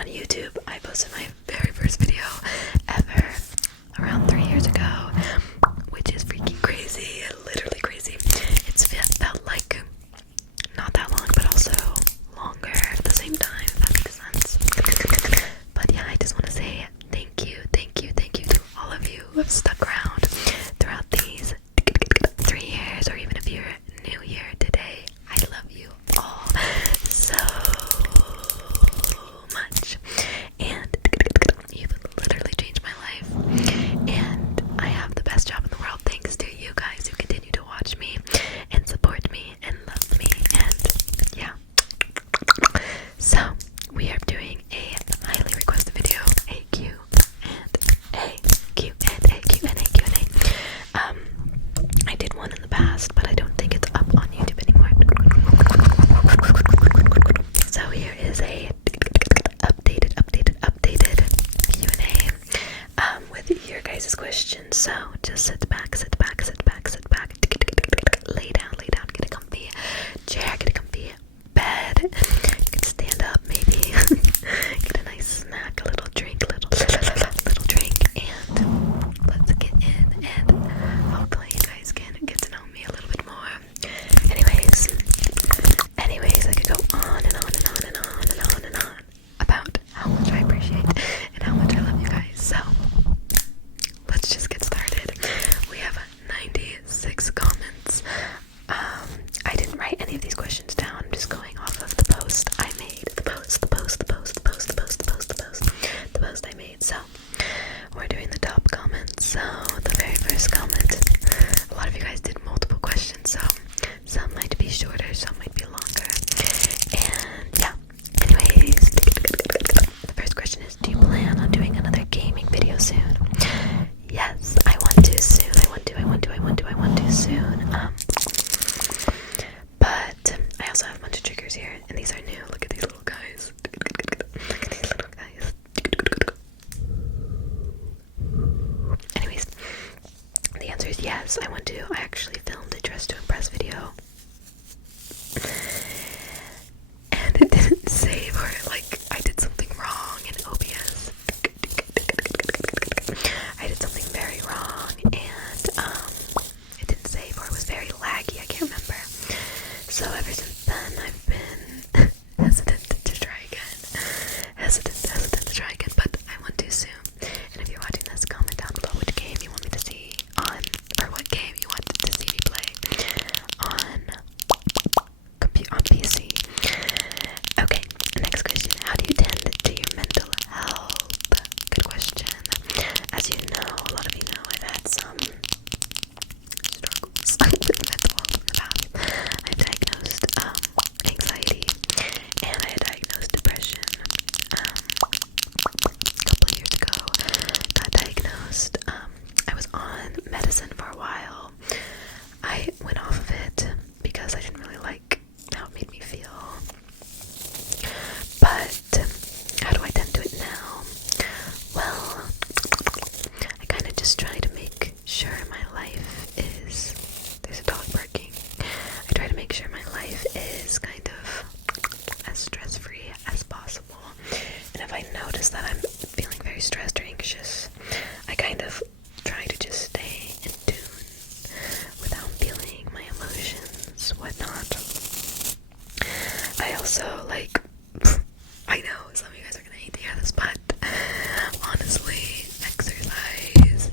on YouTube. I posted my very first video ever around 3 years ago, which is freaking crazy, literally crazy. It's felt like not that long, but also longer at the same time, if that makes sense. But yeah, I just want to say thank you to all of you who have stuck around throughout these 3 years, or even if you're new here today. I love you all so much, and you've literally changed my life, and I have the best job in the world thanks to you guys who continue to watch me and support me and love me. And yeah, so we are doing a highly requested video, a Q&A. I did one in the past, but I don't think it's up on YouTube anymore. So here is a updated Q&A with your guys' questions. So just sit back, lay down, get a comfy chair, get a comfy bed. You can stand up, maybe get a nice snack, a little drink, little drink, and let's get in, and hopefully you guys can get to know me a little bit more. Anyways, I could go on and on about how much I appreciate and how much I love you guys. So let's just get started. We have 96 comments. I didn't write any of these questions down. I'm just going off of the post I made. The post I made. So we're doing the top comments. So the very first comment, a lot of you guys did multiple questions, so some might be shorter, some might be longer. And yeah, anyways, the first question is, do you plan on doing another gaming video soon? Yes, I want to soon. I want to soon. But I also have a bunch of triggers here, and these are new. Look at these little guys. Anyways, the answer is yes, I want to. I actually filmed a Dress to Impress video, and it didn't save, or like I did something wrong in OBS. I did something very wrong, and it didn't save, or it was very laggy. I can't remember. So ever since then, I've been hesitant to try again. But I want to soon. And if you're watching this, comment down below which game you want me to see on, or what game you want to see me play on PC. Okay, next question. How do you tend to your mental health? Good question. As you know, a lot of you know, I've had some struggles with mental health in the past. I've diagnosed anxiety, and I had diagnosed depression a couple of years ago. Got diagnosed. I was on medicine for a while. I went off of it because I didn't really like how it made me feel. But how do I tend to it now? Well, I kind of just try to make sure my life is, there's a dog barking. I try to make sure my life is kind of as stress-free as possible. And if I notice that I'm feeling very stressed or anxious, I kind of try to just stay in tune without feeling my emotions, whatnot. I also, like, I know some of you guys are gonna hate to hear this, but honestly, exercise,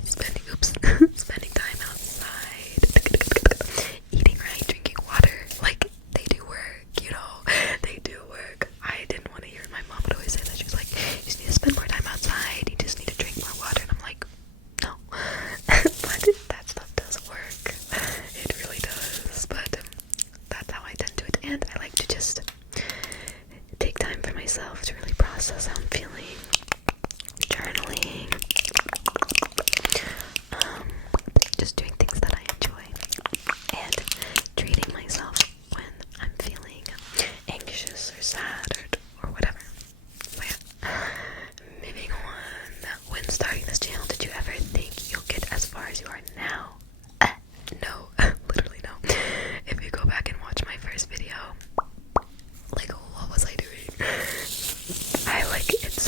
spending time outside, eating right, drinking water, like, they do work, you know, they do work. I didn't want to hear it. My mom would always say that. She was like, you just need to spend more time outside, you just need to drink more water, and I'm like, no, but that stuff does work, it really does. But that's how I tend to it, and I like to just take time for myself to really process how I'm feeling. Journaling, just doing things that I enjoy, and treating myself when I'm feeling anxious or sad or whatever. But yeah, moving on. When starting this channel, did you ever think you'll get as far as you are now? No, literally no. If you go back and watch my first video, like, what was I doing? I like, it's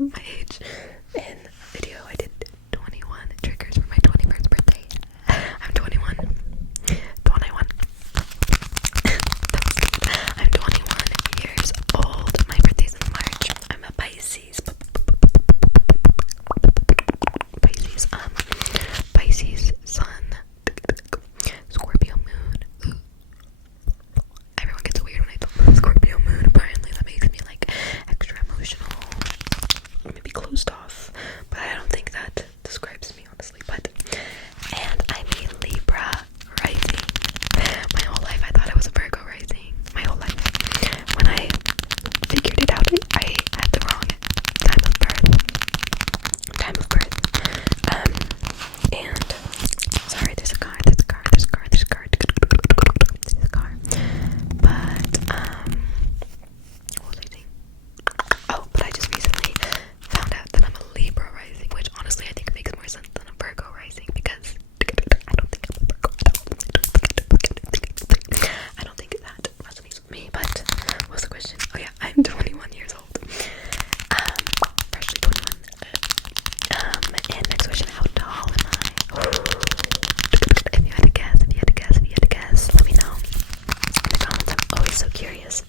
my age. In a video, I did 21 triggers for my 21st birthday. I'm 21. 21. I'm 21 years old. My birthday's in March. I'm a Pisces. Pisces sun. Scorpio moon. Everyone gets weird when I talk about Scorpio moon. Apparently that makes me like extra emotional, maybe closed off, but I don't think that describes me honestly. And I'm a Libra rising. My whole life I thought I was a Virgo rising. My whole life. When I figured it out, I had the wrong time of birth. And sorry, there's a car. But what was I saying? Oh, but I just recently found out that I'm a Libra rising, which honestly I think makes more sense than a Virgo rising, because I don't think I'm a Virgo. I don't think that resonates with me. But what's the question? Oh yeah, I'm 21 years old. Freshly 21. And next question, how tall am I? If you had to guess, let me know in the comments. I'm always so curious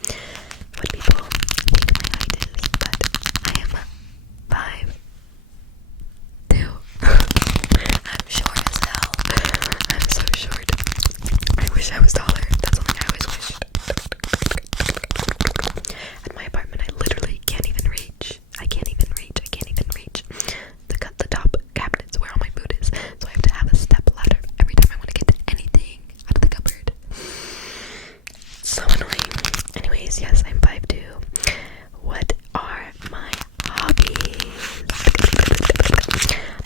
what people think my height is, but I am 5'2". I'm short as hell. I'm so short. I wish I was taller. That's something I always wished. At my apartment, I literally can't even reach. I can't even reach the top cabinets where all my food is. So I have to have a step ladder every time I want to get anything out of the cupboard. So annoying. Anyways, yes, I'm 5'2". What are my hobbies?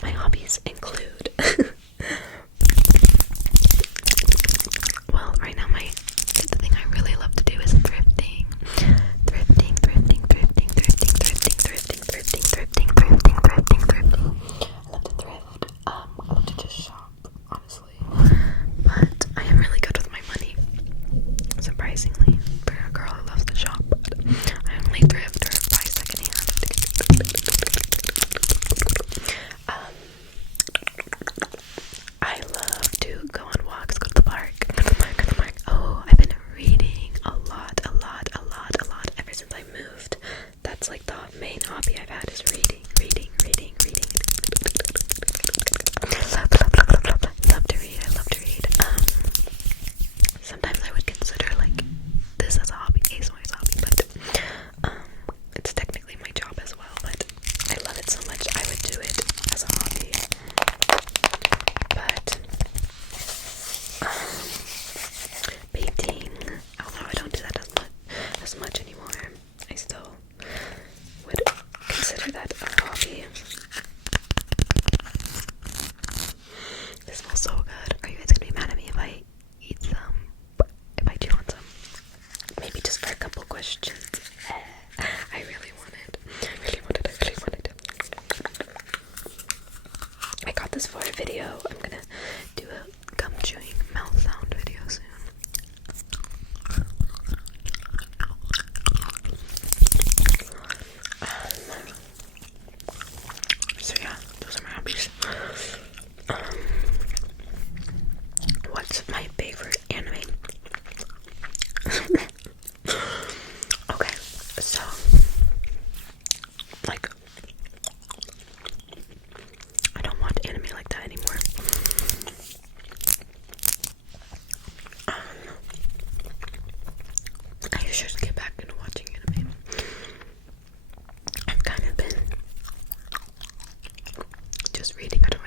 My hobbies include well, right now the thing I really love to do is thrifting. I love to just shop, honestly. But I am really good with my money, surprisingly, for a girl who loves to shop. But I only thrift or buy secondhand. I love to go on walks, go to the park. Oh, I've been reading a lot ever since I moved. That's like the main hobby I've had is reading. Love to read. Sometimes I would consider like this as a hobby, ASMR as a hobby, but it's technically my job as well. But I love it so much, I would do it as a hobby. But painting, although I don't do that as much anymore, I still would consider that a hobby. This smells so good. Are you guys gonna be mad at me if I eat some? If I chew on some? Maybe just for a couple questions. I really want it. I got this for a video. I'm gonna do a gum chewing mouth sound video soon. So yeah, those are my hobbies. What's my favorite anime? Okay, so like I don't watch anime like that anymore. I should get back into watching anime. I've kind of been just reading. I don't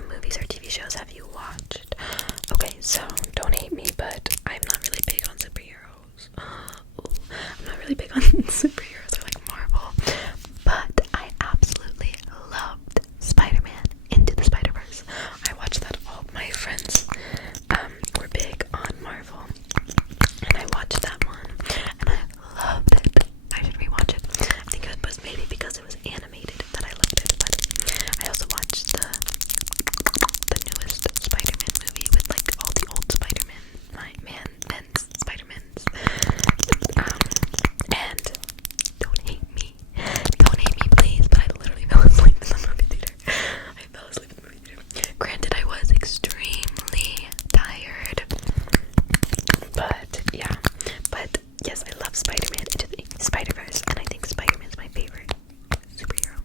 other movies or TV shows have you watched? Okay, so don't hate me, but I'm not really big on superheroes. I'm not really big on superheroes or like Marvel, but I absolutely loved Spider-Man Into the Spider-Verse. I watched that. All my friends were big on Marvel, and I watched that one, and I loved it. I should rewatch it. I think it was maybe because it was animated that I loved it, but I also watched the newest Spider-Man movie with like all the old Spider-Man, Spider-Mans. And don't hate me please, but I literally fell asleep in the movie theater. I fell asleep in the movie theater. Granted, I was extremely tired, but yeah, but yes, I love Spider-Man Into the Spider-Verse, and I think Spider-Man's my favorite superhero.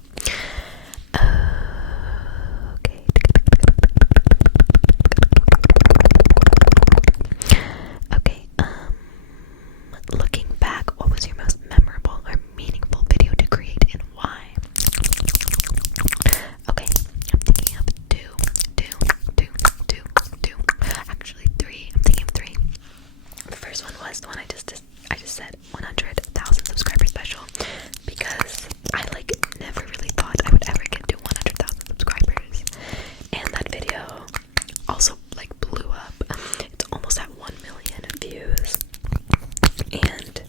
Okay. Okay, looking back, what was your most memorable or meaningful video to create and why? Okay, I'm thinking of two. Actually, three. I'm thinking of three. The first one was the one I just said, 100,000 subscriber special, because I like never really thought I would ever get to 100,000 subscribers, and that video also like blew up. It's almost at 1 million views, and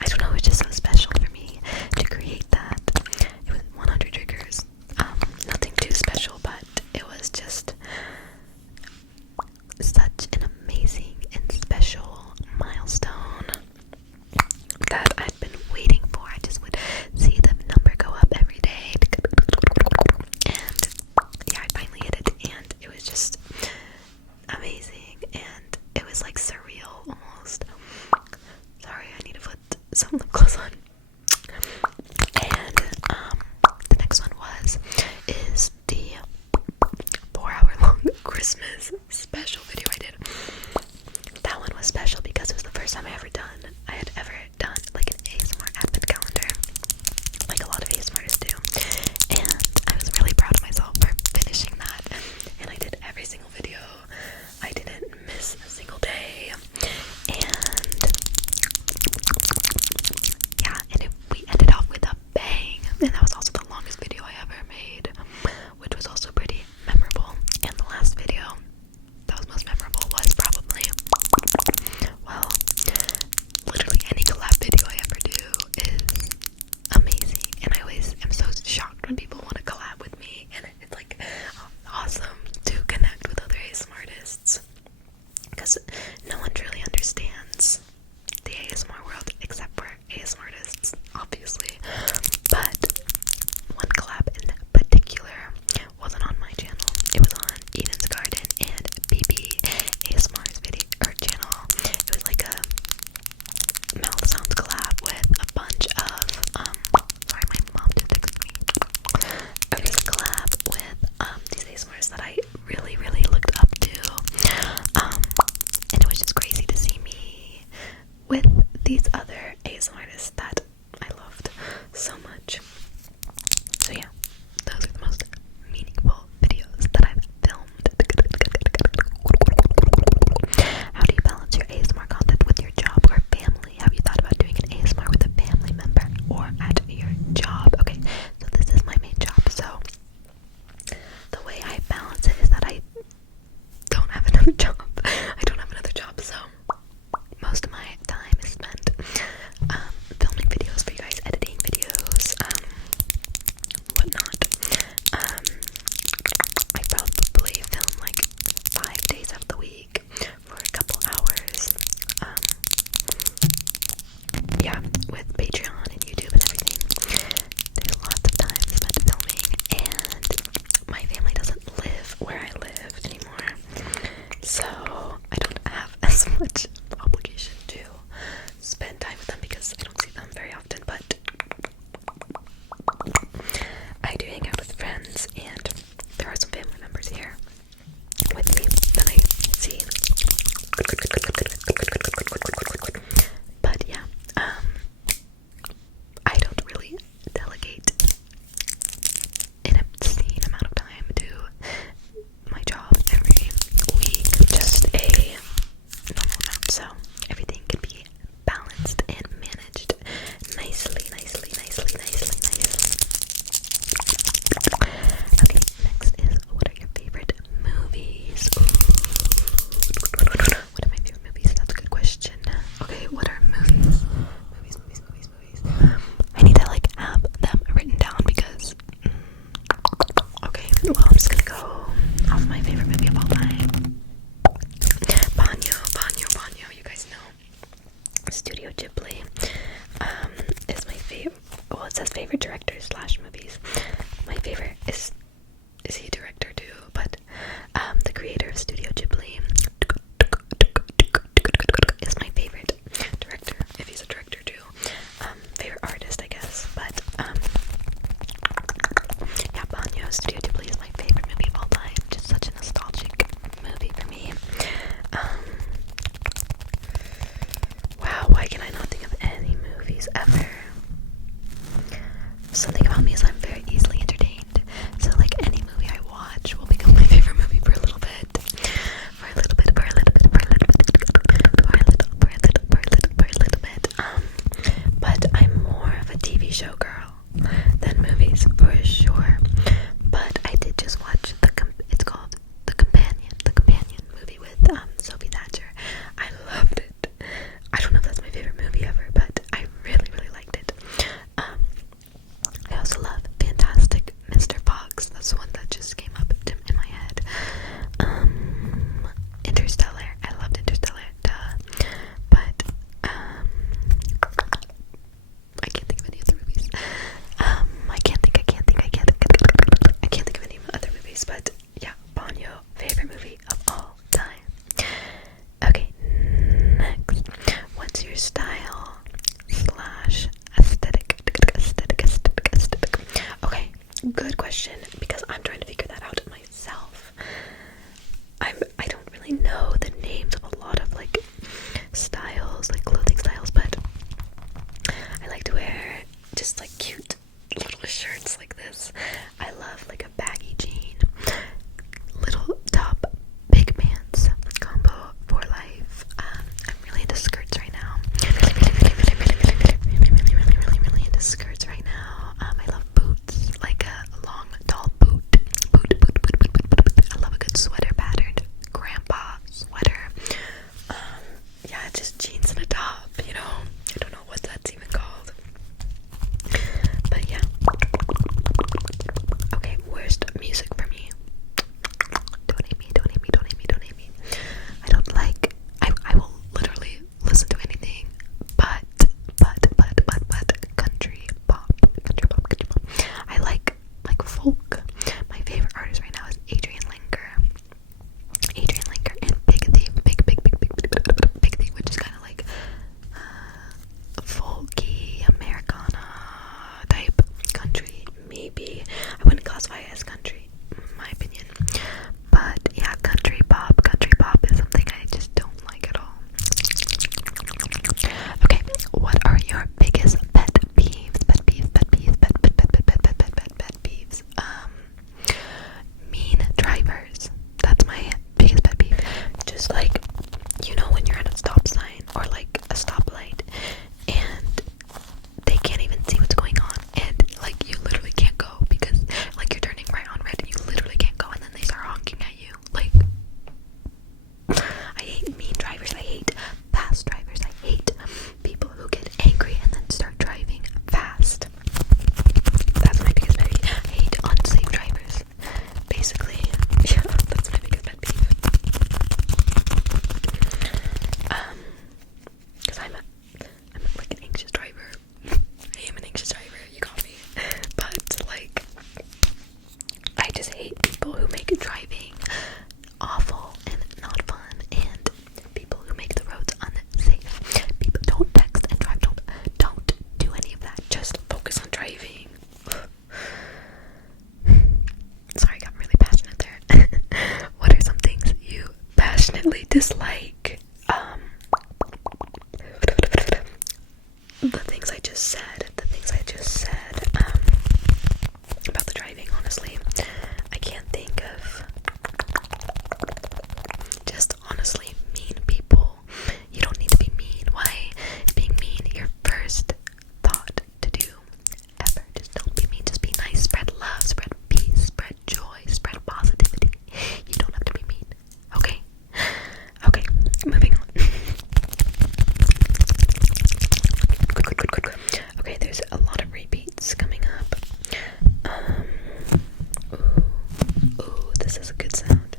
I don't know, it's just so special for me to create that. It was 100 triggers, nothing too special, but it was just such an amazing and special milestone that I'd been waiting for. I just would see the number go up every day, and yeah, I finally hit it, and it was just amazing, and it was like surreal almost. Sorry, I need to put some lip gloss on. And the next one is the 4-hour long Christmas special video I did. That one was special because it was the first time I had ever done like an ASMR advent calendar, like a lot of ASMRs do, and I was really proud of myself for finishing that. And I did every single video. I didn't miss a single day, and yeah, and we ended off with a bang. And that was also the longest video I ever made, which was also pretty memorable. And the last video that was most memorable was probably, well, literally any collab video I ever do is amazing, and I always am so shocked when people want to collab with me, and it's like awesome to connect with other ASMR artists, because no one truly understands the ASMR world except for ASMR artists, obviously. But one collab in particular wasn't on my channel. It was on Eden's Garden and BB ASMR's video or channel. It was like a mouth sounds collab with a bunch of sorry, my mom just texted me. It was a collab with these ASMRs that I really looked up to. And it was just crazy to see me with these other ASMR artists that I loved so much. So yeah, those are the most meaningful videos that I've filmed. How do you balance your ASMR content with your job or family? Have you thought about doing an ASMR with a family member or at your job? Okay, so this is my main job, so the way I balance it is that I don't have another job. So most of my time is spent filming videos for you guys, editing videos, whatnot. I probably film like 5 days of the week for a couple hours. Yeah, with Patreon and YouTube and everything. There's lots of time spent filming, and my family doesn't live where I live anymore, so I don't have as much obligation to spend time with them because I don't see them very often, but I do hang out with friends, and there are some family members here with me that I see. But yeah, I don't really delegate an obscene amount of time to really know the names of a lot of like styles, like clothing styles, but I like to wear just like cute little shirts like this. I love like a baggy jean, little top, big pants combo for life. I'm really into skirts right now. Really into skirts right now. I love boots, like a long, tall boot. I love a good sweater patterned grandpa sweater. Yeah, just jeans and a top, you know. I don't know what that's even called. But yeah. Okay, worst music for me. Don't hate me. I don't like, I will literally listen to anything but country pop. I like folk. My favorite artist right now is Adrian Linker and Big Thief, Big Thief, which is kind of like folky Americana type country. Maybe I wouldn't classify it as country, in my opinion. But yeah, country pop is something I just don't like at all. Okay, what are your biggest pet peeves? Pet peeves. Mean drivers. That's my biggest pet peeve. Just like, you know, when you're at a stop sign or like a stoplight and they can't even see what's going on, and like you literally can't go because like you're turning right on red and you literally can't go, and then they start honking at you. Like, I hate mean drivers. I hate fast drivers. I hate people who get angry and then start driving fast. That's my biggest pet peeve. I hate unsafe drivers. Basically, yeah, that's my biggest pet peeve. Because I'm like an anxious driver. I am an anxious driver, you got me. But like, I just hate people who make driving awful and not fun, and people who make the roads unsafe. People don't text and drive. Don't do any of that. Just focus on driving. Sorry, I got really passionate there. What are some things you passionately dislike? The things I just said. About the driving, honestly, I can't think of. Just honestly, mean people. You don't need to be mean. Why being mean your first thought to do ever? Just don't be mean. Just be nice. Spread love, spread peace, spread joy, spread positivity. You don't have to be mean. Okay? Okay, moving on. Okay, there's a lot of repeats coming up. Ooh, this is a good sound.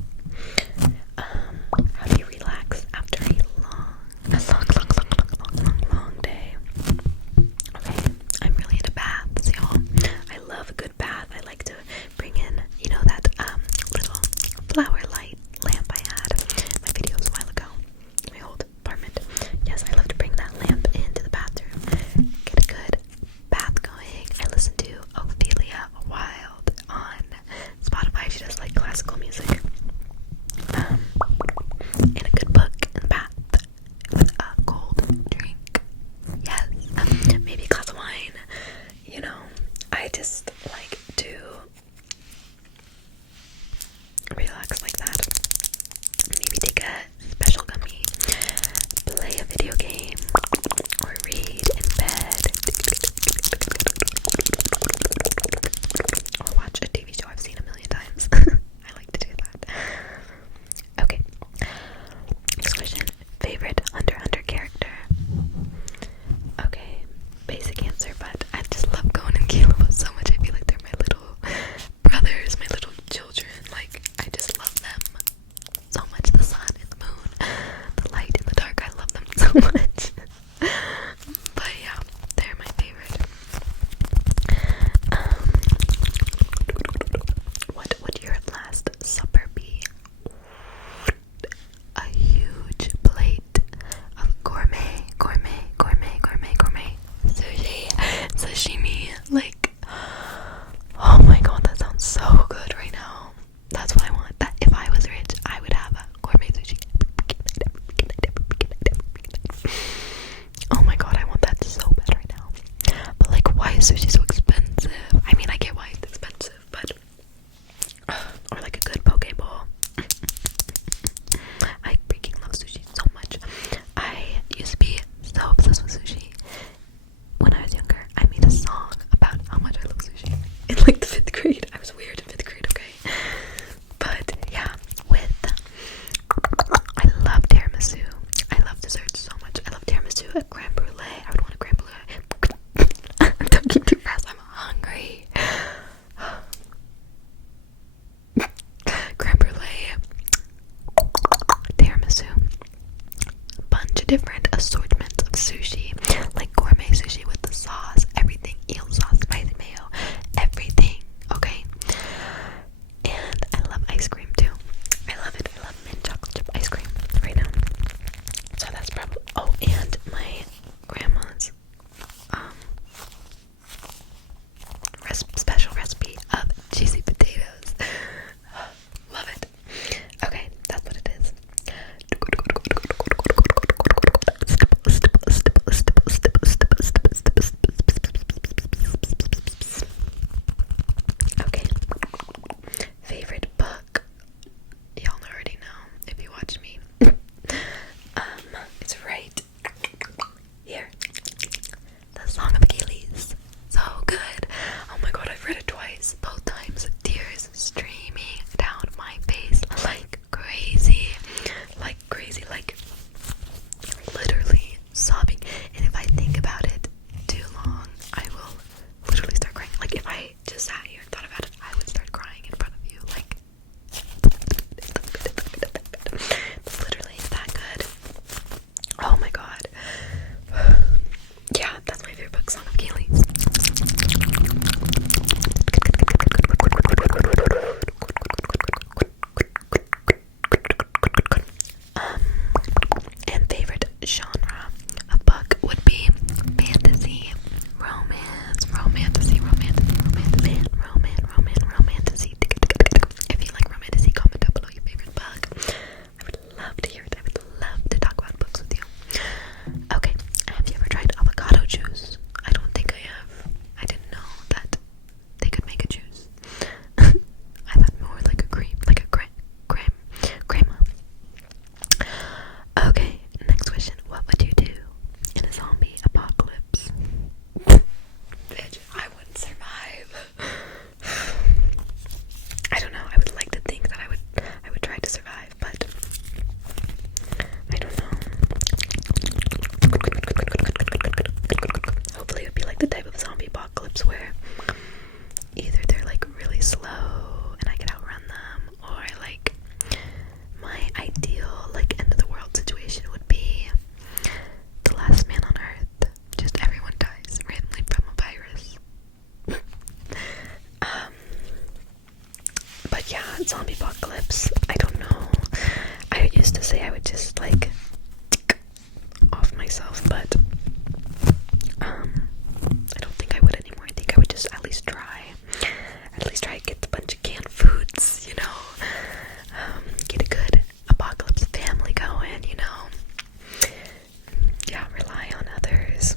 How do you relax after a long day? Okay, I'm really into baths, y'all. I love a good bath. I like to bring in, you know, that little flower light lamp I had in my videos a while ago in my old apartment. Yes, I love to bring that lamp into the bathroom. Get a good bath going. I listen to Ophelia Wilde on Spotify. She does like classical music. And a good book in the bath with a cold drink. Yes, maybe a glass of wine. You know, I just like to relax like that. Maybe take a special gummy, play a video game, or read in bed, or watch a TV show I've seen a million times. I like to do that. Okay, next question. Favorite Hunter x Hunter character? Okay, basic answer, but I just love Gon and Killua so much. I feel like they're my little brothers, my little children. Like, I just love them so much. The sun and the moon, the light and the dark, I love them so much. But yeah, they're my favorite. What would your last supper be? A huge plate of gourmet sashimi. Like, oh my god, that sounds so good right now. That's what I want. That if I was rich, I would have a gourmet sushi different assortments of sushi, like gourmet sushi with the sauce, everything, eel sauce, spicy mayo, everything, okay? And I love ice cream too. I love it. I love mint chocolate chip ice cream right now. So that's probably, oh, and my grandma's special recipe of cheesy potatoes. Love it. Okay, that's what it is. Okay. Favorite book? Y'all already know if you watch me. It's right here. The Song of Achilles. So good. Oh my god, I've read it twice. Both times. Tears streaming down my face like crazy. Like crazy. Like literally sobbing. And if I think about it too long, I will literally start crying. Like if I just sat here and thought about it, I would start crying in front of you. Like it's literally that good. Oh my god. Yeah, that's my favorite book, Song of Achilles. And favorite genre of book would be fantasy, romance, romantasy. If you like romantasy, comment down below your favorite book. I would love to hear it. I would love to talk about books with you. Okay, have you ever tried avocado juice? I don't think I have. I didn't know that they could make a juice. I thought more like a cream, like a crema. Okay, next question. What would you do in a zombie apocalypse? Bitch, I wouldn't survive. I don't know. I would like to think that I would try to survive, but I don't know. Hopefully it would be like the type of zombie apocalypse where either they're like really slow and I can outrun them, or like my ideal like end of the world situation would be the last man on earth. Just everyone dies randomly from a virus. But yeah, zombie apocalypse, I don't know. I used to say I would just like off myself, but I don't think I would anymore. I think I would just at least try to get a bunch of canned foods, you know, get a good apocalypse family going, you know. Yeah, rely on others,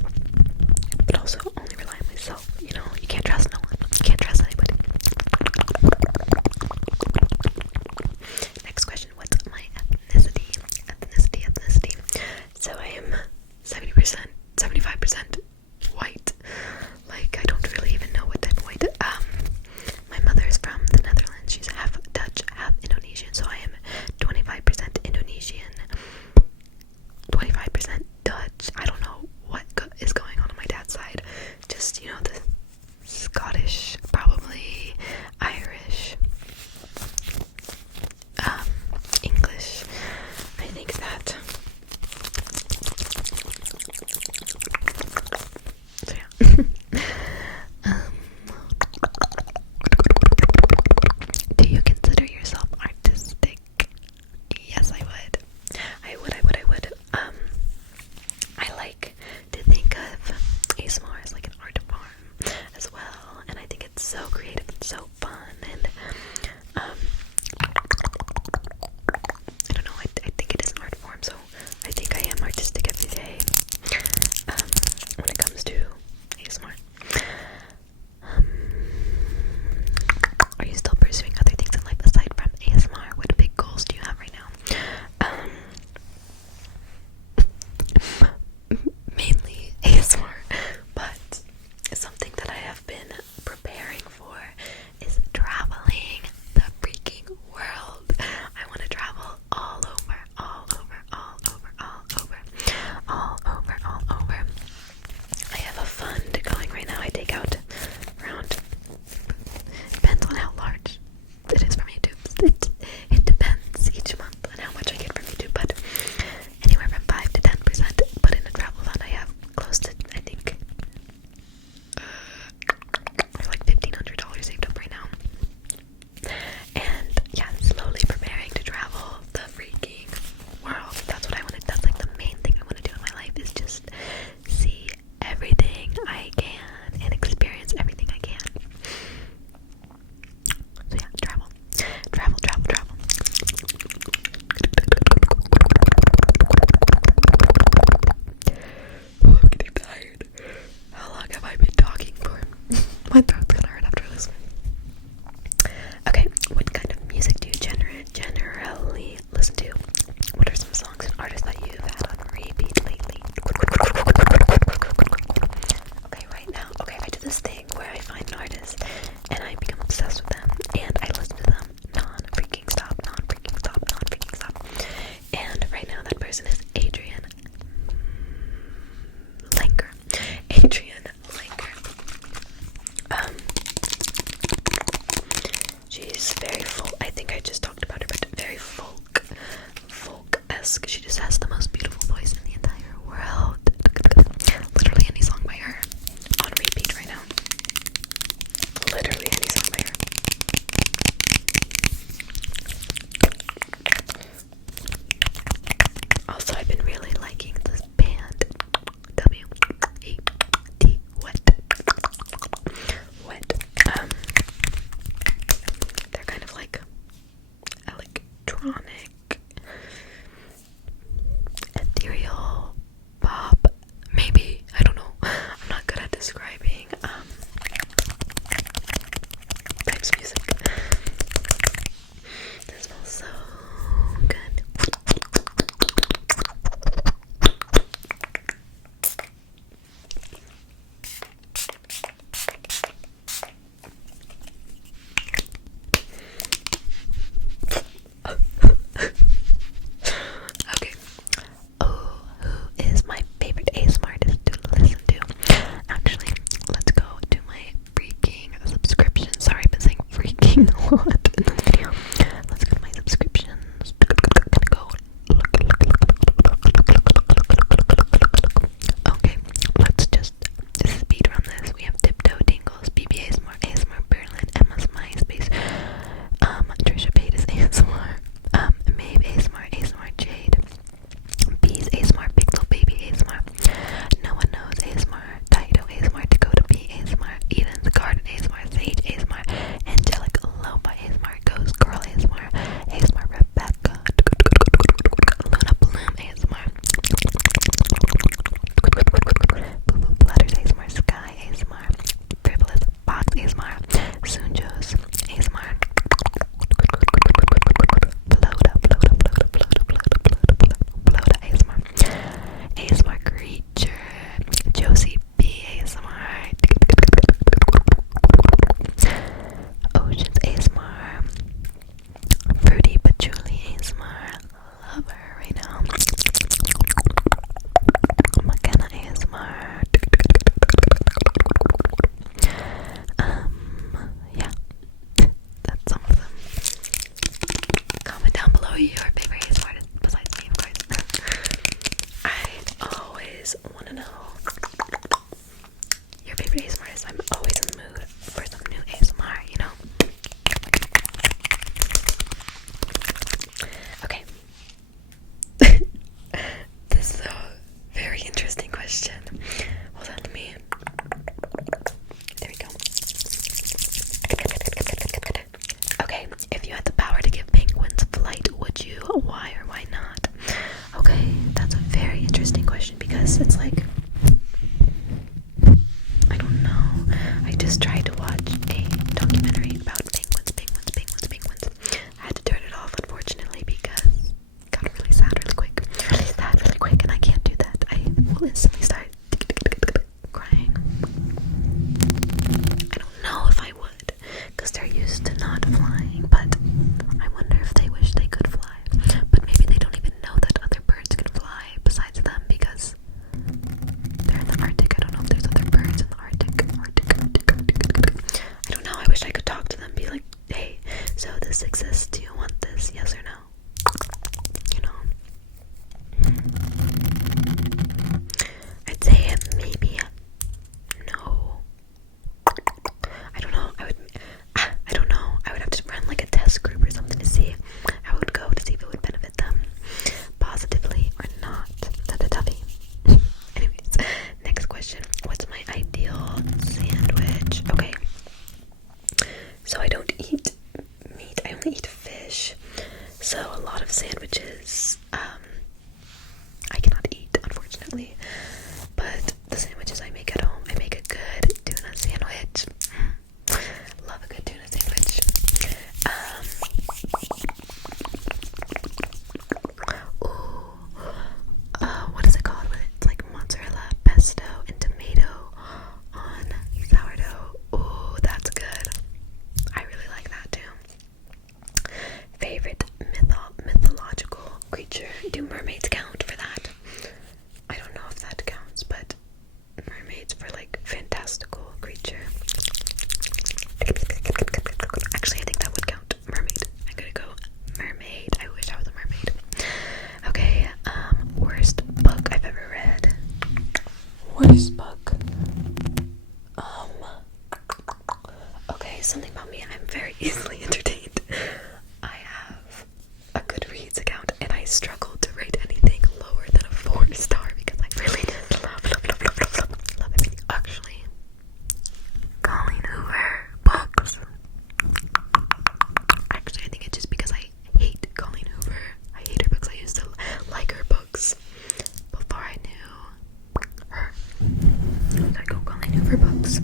but also only rely on myself, you know. You can't trust no one. You can't trust anybody. Next question, what's my ethnicity? So I am 70% ask. She just has the most beautiful voice in the entire world. Literally any song by her on repeat right now. Literally any song by her. Also, I've been really liking this band, W-E-T, Wet. They're kind of like electronic, ethereal pop, maybe. I don't know. I'm not good at describing types of music. This smells so good. Okay. Oh, who is my favorite ASMR artist to listen to? Actually, let's go to my freaking subscription. Sorry, I've been saying freaking a lot in this video. Let's go to my subscriptions. Go look. Okay, let's just speed run this. We have Tiptoe Tingles, BB ASMR Berlin, Emma's MySpace, Trisha Paytas ASMR, Maeve ASMR Jade, Bees ASMR, Pixel Baby ASMR, No One Knows ASMR, Taito ASMR, Dakota B ASMR, Eden's Garden ASMR, Sage ASMR, Angelic Lopa ASMR, Ghost Girl ASMR, ASMR Rebecca, Luna Bloom ASMR, Boo Boo Flutters ASMR, Sky ASMR, Frivolous Box ASMR, Sunjo's ASMR, Floda ASMR, ASMR Creature, Josie B ASMR, Oceans ASMR, Fruity Patchouli ASMR, love her right now, McKenna ASMR, yeah, that's some of them. Comment down below your favorite ASMR artist besides me, of course. I always want to know your favorite ASMR artist. I'm always in the mood for some new ASMR, you know? Okay. This is a very interesting question. Hold on, let me. There we go. Okay, if you had the power to give penguins flight, would you? Why or why not? Okay, that's a very interesting question because it's like, I don't know. I just tried to watch a documentary about penguins. I had to turn it off, unfortunately, because it got really sad really quick. And I can't do that. I will instantly start crying. I don't know if I would, because they're used to not flying, but I wonder if they wish they could fly. But maybe they don't even know that other birds can fly besides them because they're in the Arctic. I don't know if there's other birds in the Arctic. I don't know. I wish I could talk to them, be like, hey, so this exists. Do you want this? Yes or no? You know? I'd say maybe no. I don't know. I don't know. I would have to run like a test group or something to see how it would go, to see if it would benefit them positively or not. That's a toughie. Anyways, next question. What's my ideal sandwich? Okay. So I don't eat meat. I only eat fish. So a lot of sandwiches, I cannot eat, unfortunately. But the sandwiches I make at home, I make a good tuna sandwich. Love a good tuna sandwich. What is it called? It's like mozzarella, pesto, and tomato on sourdough. Ooh, that's good. I really like that too. Favorite mythological creature? Do mermaids count for that? I don't know if that counts, but mermaids for like fantastical creature. Actually, I think that would count. Mermaid. I'm gonna go mermaid. I wish I was a mermaid. Okay, I struggle to rate anything lower than a 4-star because I really love everything. Actually, Colleen Hoover books. Actually, I think it's just because I hate Colleen Hoover. I hate her books. I used to like her books before I knew her. So I go Colleen Hoover books.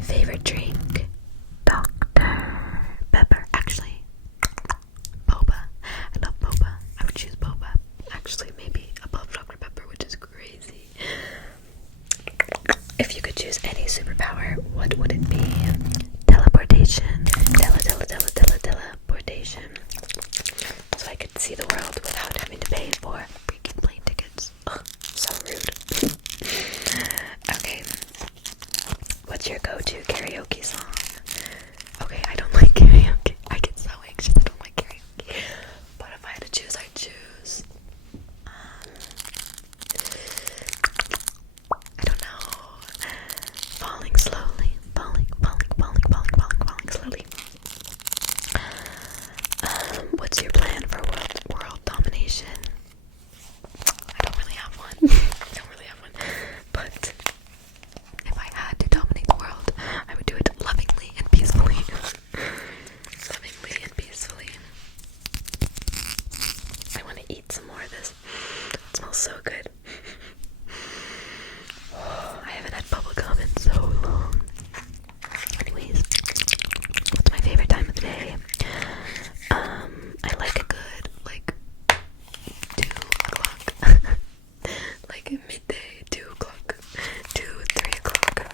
Favorite drink? Dr. Pepper. Actually, boba. I love boba. I would choose boba. Actually, maybe above Dr. Pepper, which is crazy. If you could choose any superpower, what would it be? Teleportation. Teleportation. So I could see the world without having to pay for freaking plane tickets. Ugh, so rude. Okay. What's your go-to karaoke song? Okay, I don't like karaoke. I get so anxious. I don't like karaoke. But if I had to choose, I'd choose. I don't know. Falling slowly. Falling slowly. What's your plan for world domination? I don't really have one. But if I had to dominate the world, I would do it lovingly and peacefully. I want to eat some more of this. It smells so good. I haven't had bubblegum in so long. Anyways, what's my favorite time of the day? I like a good, 2 o'clock. Like midday, 2 o'clock, 2, 3 o'clock.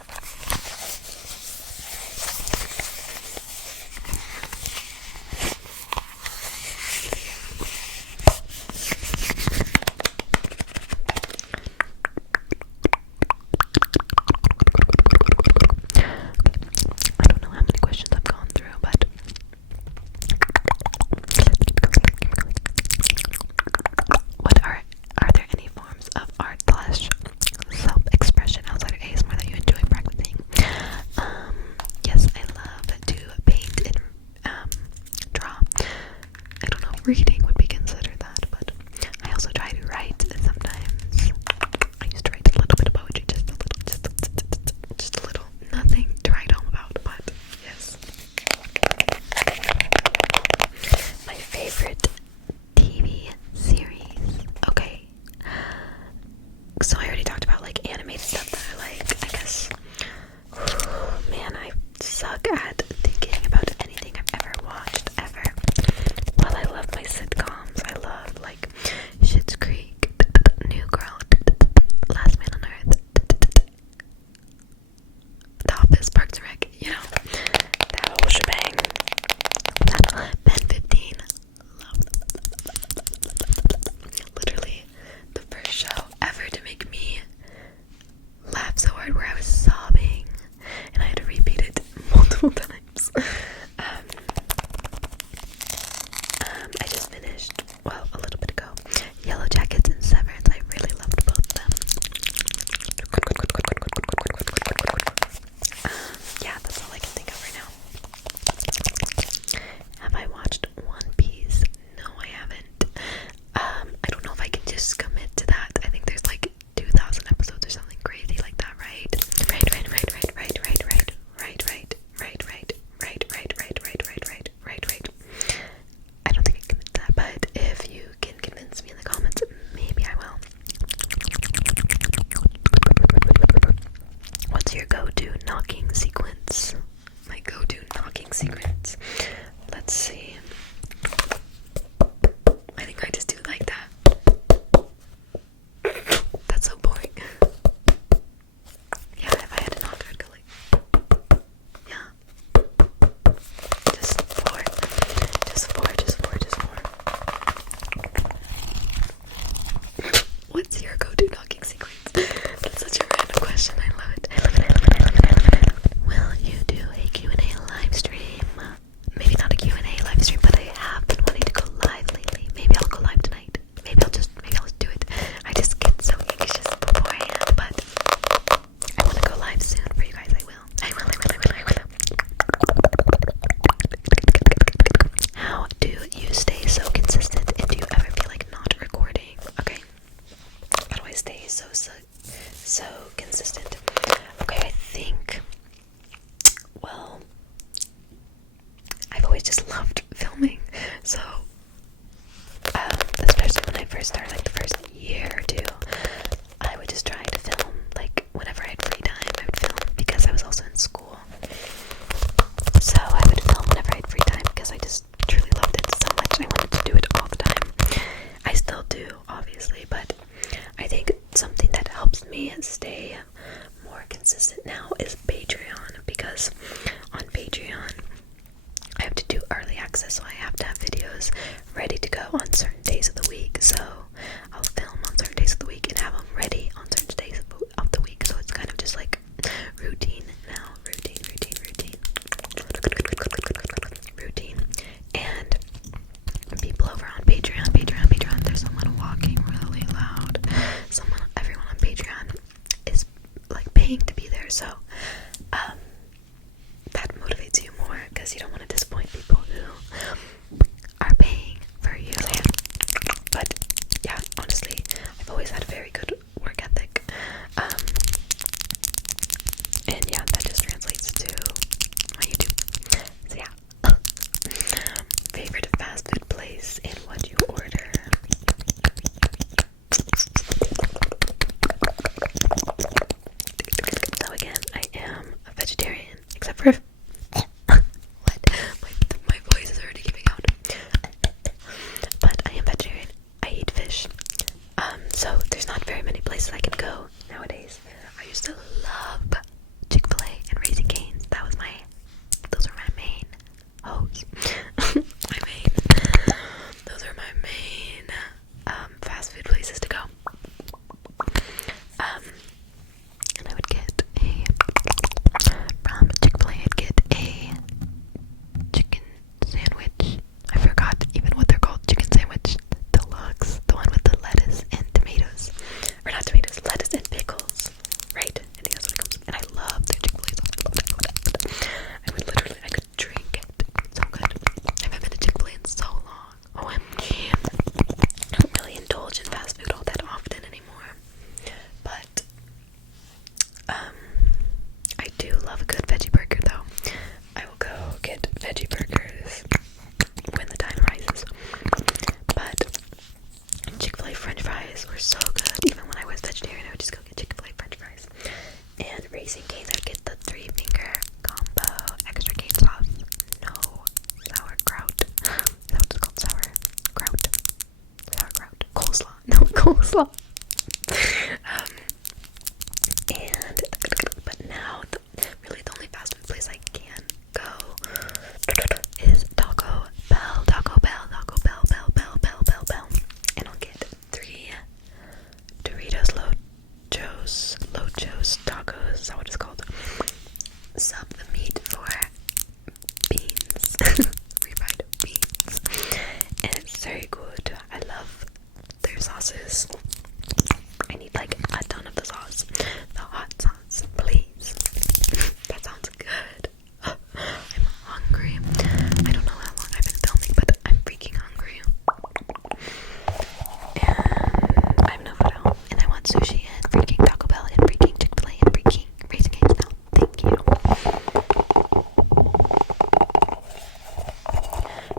first started, like the first year or two, I would just try to film, like whenever I had free time, I would film because I was also in school. So I would film whenever I had free time because I just truly loved it so much. I wanted to do it all the time. I still do, obviously, but I think something that helps me stay more consistent now is Patreon, because on Patreon I have to do early access, so I have to have videos ready to go on certain days of the week. So I'll film on certain days of the week and have them ready on certain days of the week. So it's kind of just like routine now. Routine. And people over on Patreon, there's someone walking really loud. Everyone on Patreon is like paying to be there. So that motivates you more because you don't want to disappoint people who are paying for you. But yeah, honestly, I've always had a very good work ethic, and yeah, that just translates to my YouTube. So yeah, favorite fast food place and what you order. So again, I am a vegetarian, except for what? My voice is already giving out. But I am vegetarian. I eat fish. So there's not very many places I can go nowadays. I used to love Chick-fil-A and Raising Cane's. Those are my main hoes. Those are my main fast food places to go. And I would get from Chick-fil-A, I'd get a chicken sandwich. I forgot even what they're called. Chicken sandwich deluxe, the one with the lettuce and tomatoes, or not tomatoes, lettuce and pickles, right? I think that's what it comes with. And I love their Chick-fil-A sauce. I could drink it. It's so good. I haven't been to Chick-fil-A in so long. OMG. I don't really indulge in fast food all that often anymore, but I do love a good veggie burger though. I will go get veggie burgers when the time rises. But Chick-fil-A french fries were so good. Even when I was vegetarian, I would just go get Chick-fil-A french fries. And Raising Cane's, I would get the 3-finger combo, extra cane sauce, no sauerkraut. Is that what it's called? Sauerkraut. Coleslaw. No, coleslaw. But now, really the only fast food place I can go is Taco Bell. And I'll get 3 Doritos Lochos tacos. Is that what it's called? Sub the meat for beans. Refried beans. And it's very good. I love their sauces. I need like a ton of the sauce. The hot sauce, please. That sounds good. I'm hungry. I don't know how long I've been filming, but I'm freaking hungry. And I have no food at home. And I want sushi and freaking Taco Bell and freaking Chick-fil-A and freaking Raising Cane's now. Thank you.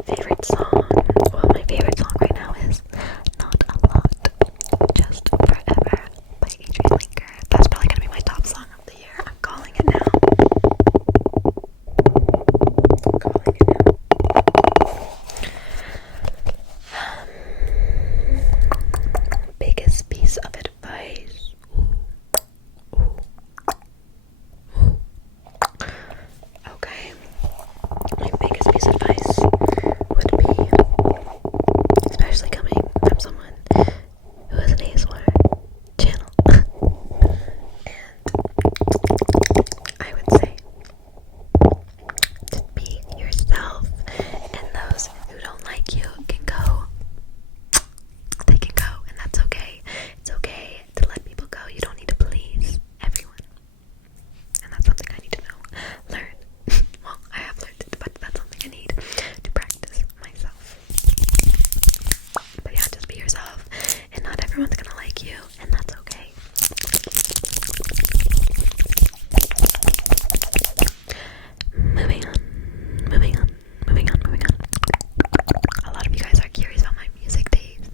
Favorite song? Well, my favorite song right now is Not a Lot, Just Forever by Adrian Linker. That's probably gonna be my top song of the year. I'm calling it now. Biggest piece of advice. Okay. My biggest piece of advice would be, especially coming from someone who has an ASMR channel, and I would say to be yourself, and those who don't like you can go. They can go, and that's okay. It's okay to let people go. You don't need to please everyone. And that's something I need to learn. Well, I have learned it, but that's something I need to practice myself. But yeah, just be yourself, and not everyone's gonna like you, and that's okay. Moving on. A lot of you guys are curious about my music taste.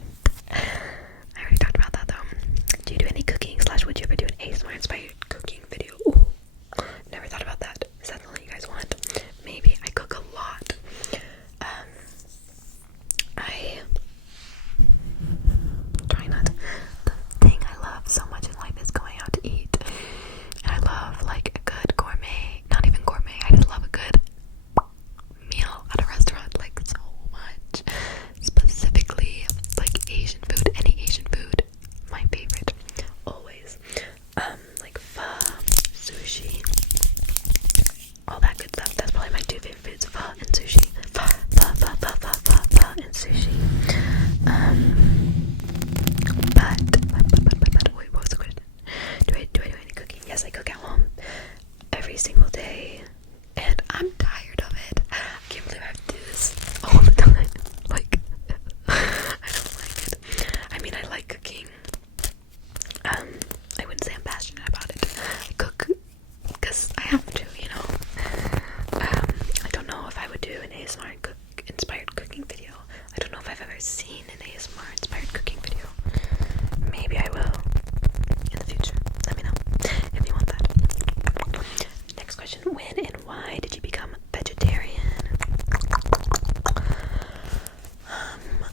But wait, what was the question? Do I do any cooking? Yes, I cook at home every single day, and I'm tired of it. I can't believe I have to do this all the time. Like, I don't like it. I mean, I like cooking. I wouldn't say I'm passionate about it. I cook because I have to, you know. I don't know if I would do an ASMR inspired cooking video. I don't know if I've ever seen an ASMR inspired cooking video. Maybe I will in the future. Let me know if you want that. Next question. When and why did you become vegetarian?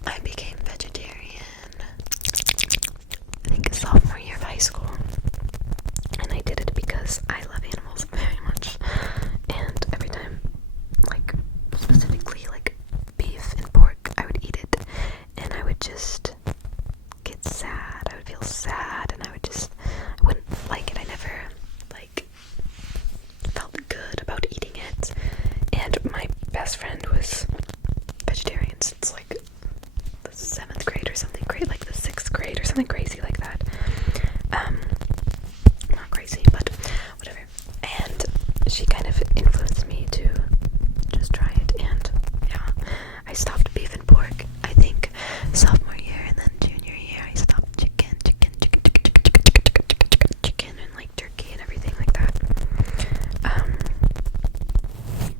I became vegetarian, I think, sophomore year of high school. And I did it because I love animals very much. And every time, like, specifically, like, beef and pork, I would eat it. And I would just get sad. I would feel sad. And I wouldn't like it. I never, like, felt good about eating it. And my best friend was vegetarian since, like, the 7th grade or something, like the 6th grade or something crazy like that. Not crazy, but whatever. And she kind of influenced me to just try it. And yeah, I stopped beef and pork, I think, sophomore year, and then junior year I stopped chicken, and like turkey and everything like that.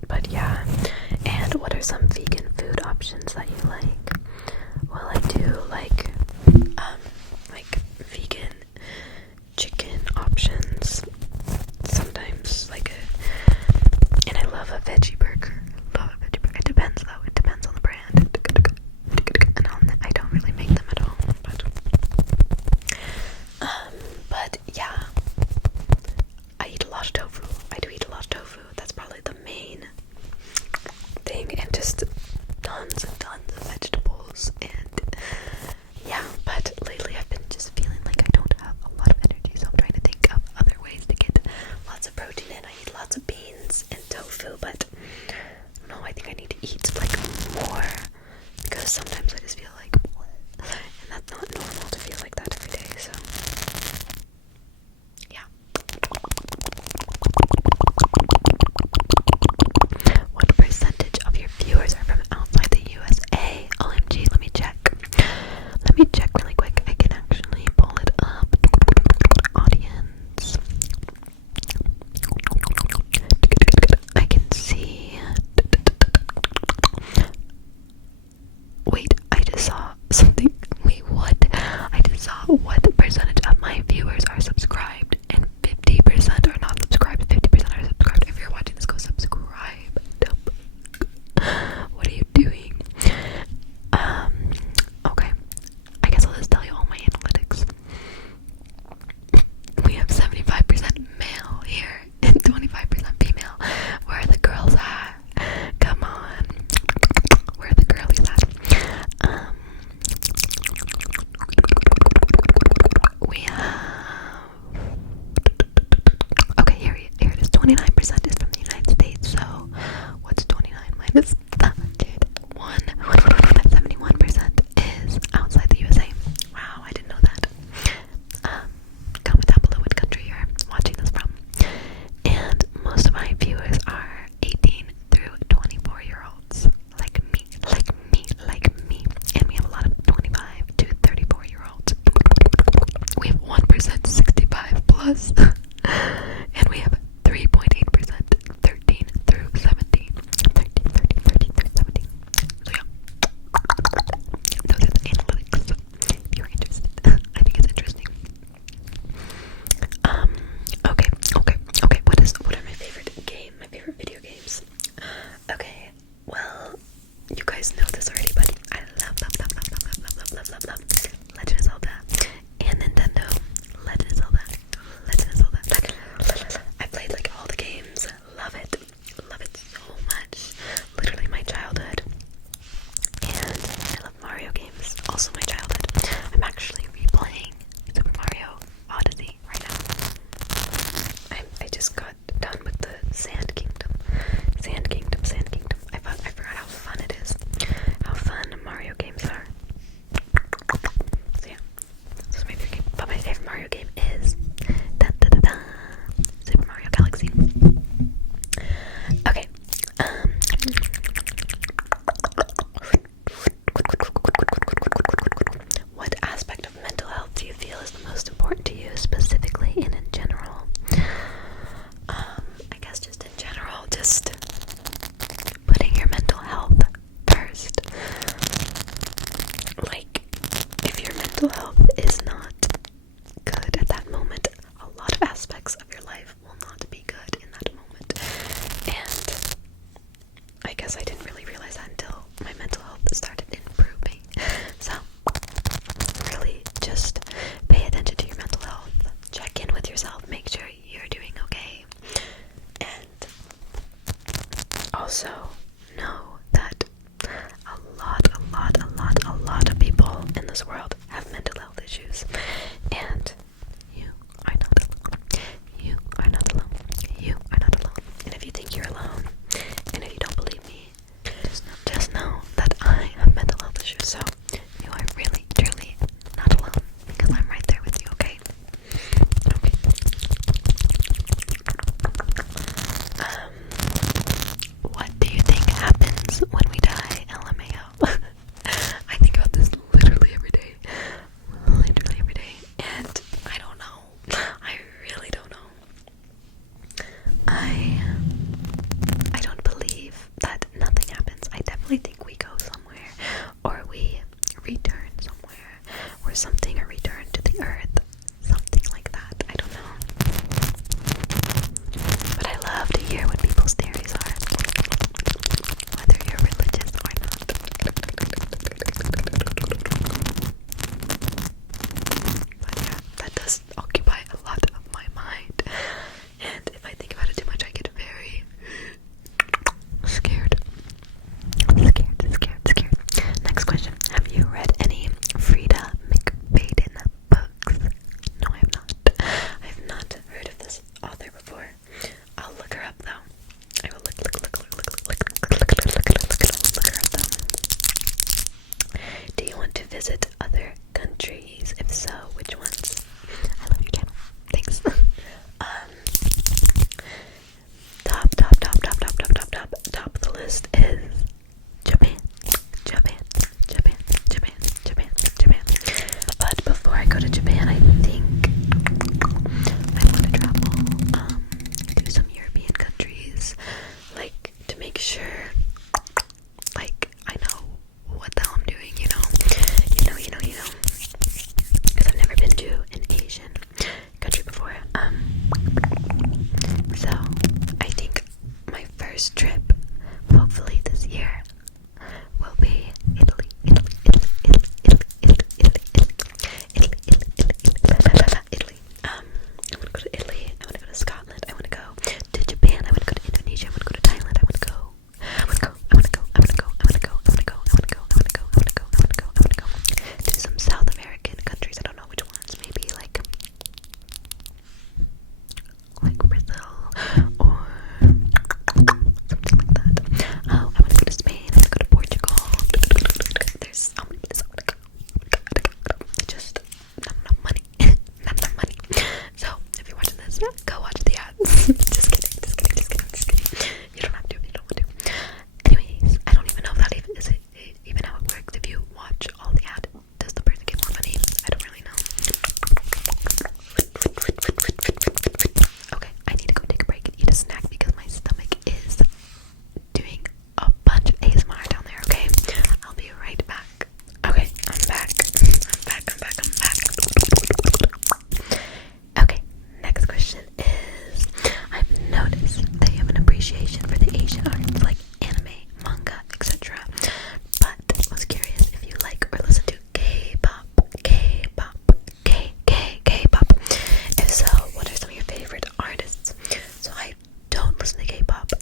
But yeah. And what are some vegan food options that you like? Well, I do like vegan chicken options. Sometimes and I love a veggie burger. It depends though. It depends on the brand. And I don't really make them at home, but yeah, I eat a lot of tofu. I do eat a lot of tofu. That's probably the main thing, and just tons and tons of vegetables. And yeah, but lately I've been just feeling like I don't have a lot of energy, so I'm trying to think of other ways to get lots of protein in. I eat lots of beans and tofu, but no, I think I need to eat like more, because sometimes I just feel like, and that's not normal to feel like that every day. So yeah. What percentage of your viewers are from outside the USA? OMG, let me check. Let me check really quick. I can actually pull it up. Audience. I can see. Wait, I just saw something. Wait, what? I just saw what percentage of my viewers are subscribed, and 50% are not subscribed. 50% are subscribed. If you're watching this, go subscribe. What are you doing? Okay. I guess I'll just tell you all my analytics. We have 75% male here and 25% female. Where are the girls at? Come on. Where are the girlies at? We have... Okay, here it is. 29% is from the United States, so what's 29 minus 100? 71% is outside the USA. Wow, I didn't know that. Comment down below what country you're watching this from. And most of my viewers are 18 through 24-year-olds. Like me. And we have a lot of 25 to 34-year-olds. We have 1% 65 plus. And we have 3.8% 13 through 17. 13 through 17. So yeah. Those are the analytics. If you're interested. I think it's interesting. Okay. What are my favorite video games? Okay, well, you guys know this already, but I love Legend of Zelda and Nintendo. Legend of Zelda. I played like all the games. Love it so much. Literally my childhood. And I love Mario games. Also my childhood. I'm actually replaying Super Mario Odyssey right now. I just got done with the Sand Kingdom. I forgot how fun it is. How fun Mario games are. mental health is not good at that moment, a lot of aspects of your life will not be good in that moment. And I guess I didn't really realize that until my mental health started improving. So really just pay attention to your mental health. Check in with yourself. Make sure you're doing okay. And also know that a lot of people in this world have mental health issues. And you are not alone. You are not alone. You are not alone. And if you think you're alone, and if you don't believe me, just know that I have mental health issues. So you are really, truly not alone, because I'm right there with you, okay? Okay. What do you think happens when we die? LMAO. I think about this literally every day. Literally every day. And I don't know. I really don't know. I don't believe that nothing happens. I definitely think we go somewhere, or we return somewhere, or something, or return to the earth. Something like that. I don't know. But I love to hear what people's theories are, whether you're religious or not. But yeah, that does occupy a lot of my mind. And if I think about it too much, I get very scared. Scared. Next question. Have you read any Frida McFadden books? No, I have not. I have not heard of this author before. I'll look her up though. I will look her up though. Do you want to visit other countries? If so, which ones? I love your channel. Thanks. Top of the list is Japan. But before I go to Japan, I think I want to travel to some European countries, like, to make sure, like, I know what the hell I'm doing, you know, because I've never been to an Asian country before. So I think my first trip, hopefully this year, will be Italy. I want to go to Italy. I want to go to Scotland. I want to go to Japan. I want to go to Indonesia. I want to go to Thailand. I want to go to some South American countries. I don't know which ones. Maybe like Brazil or something like that. Oh, I want to go to Spain. I want to go to Portugal. There's so many places I want to go. Just not enough money. Not enough money. So if you're watching this, go watch the ads. Just kidding. You don't have to if you don't want to. Anyways, I don't even know if that is it even how it works. If you watch all the ads, does the person get more money? I don't really know. Okay, I need to go take a break and eat a snack because my stomach is doing a bunch of ASMR down there, okay? I'll be right back. Okay, I'm back. Okay, next question is, I've noticed that you have an appreciation for the Asian arts like anime, manga, etc. But was curious if you like or listen to K-pop. If so, what are some of your favorite artists? So I don't listen to K-pop.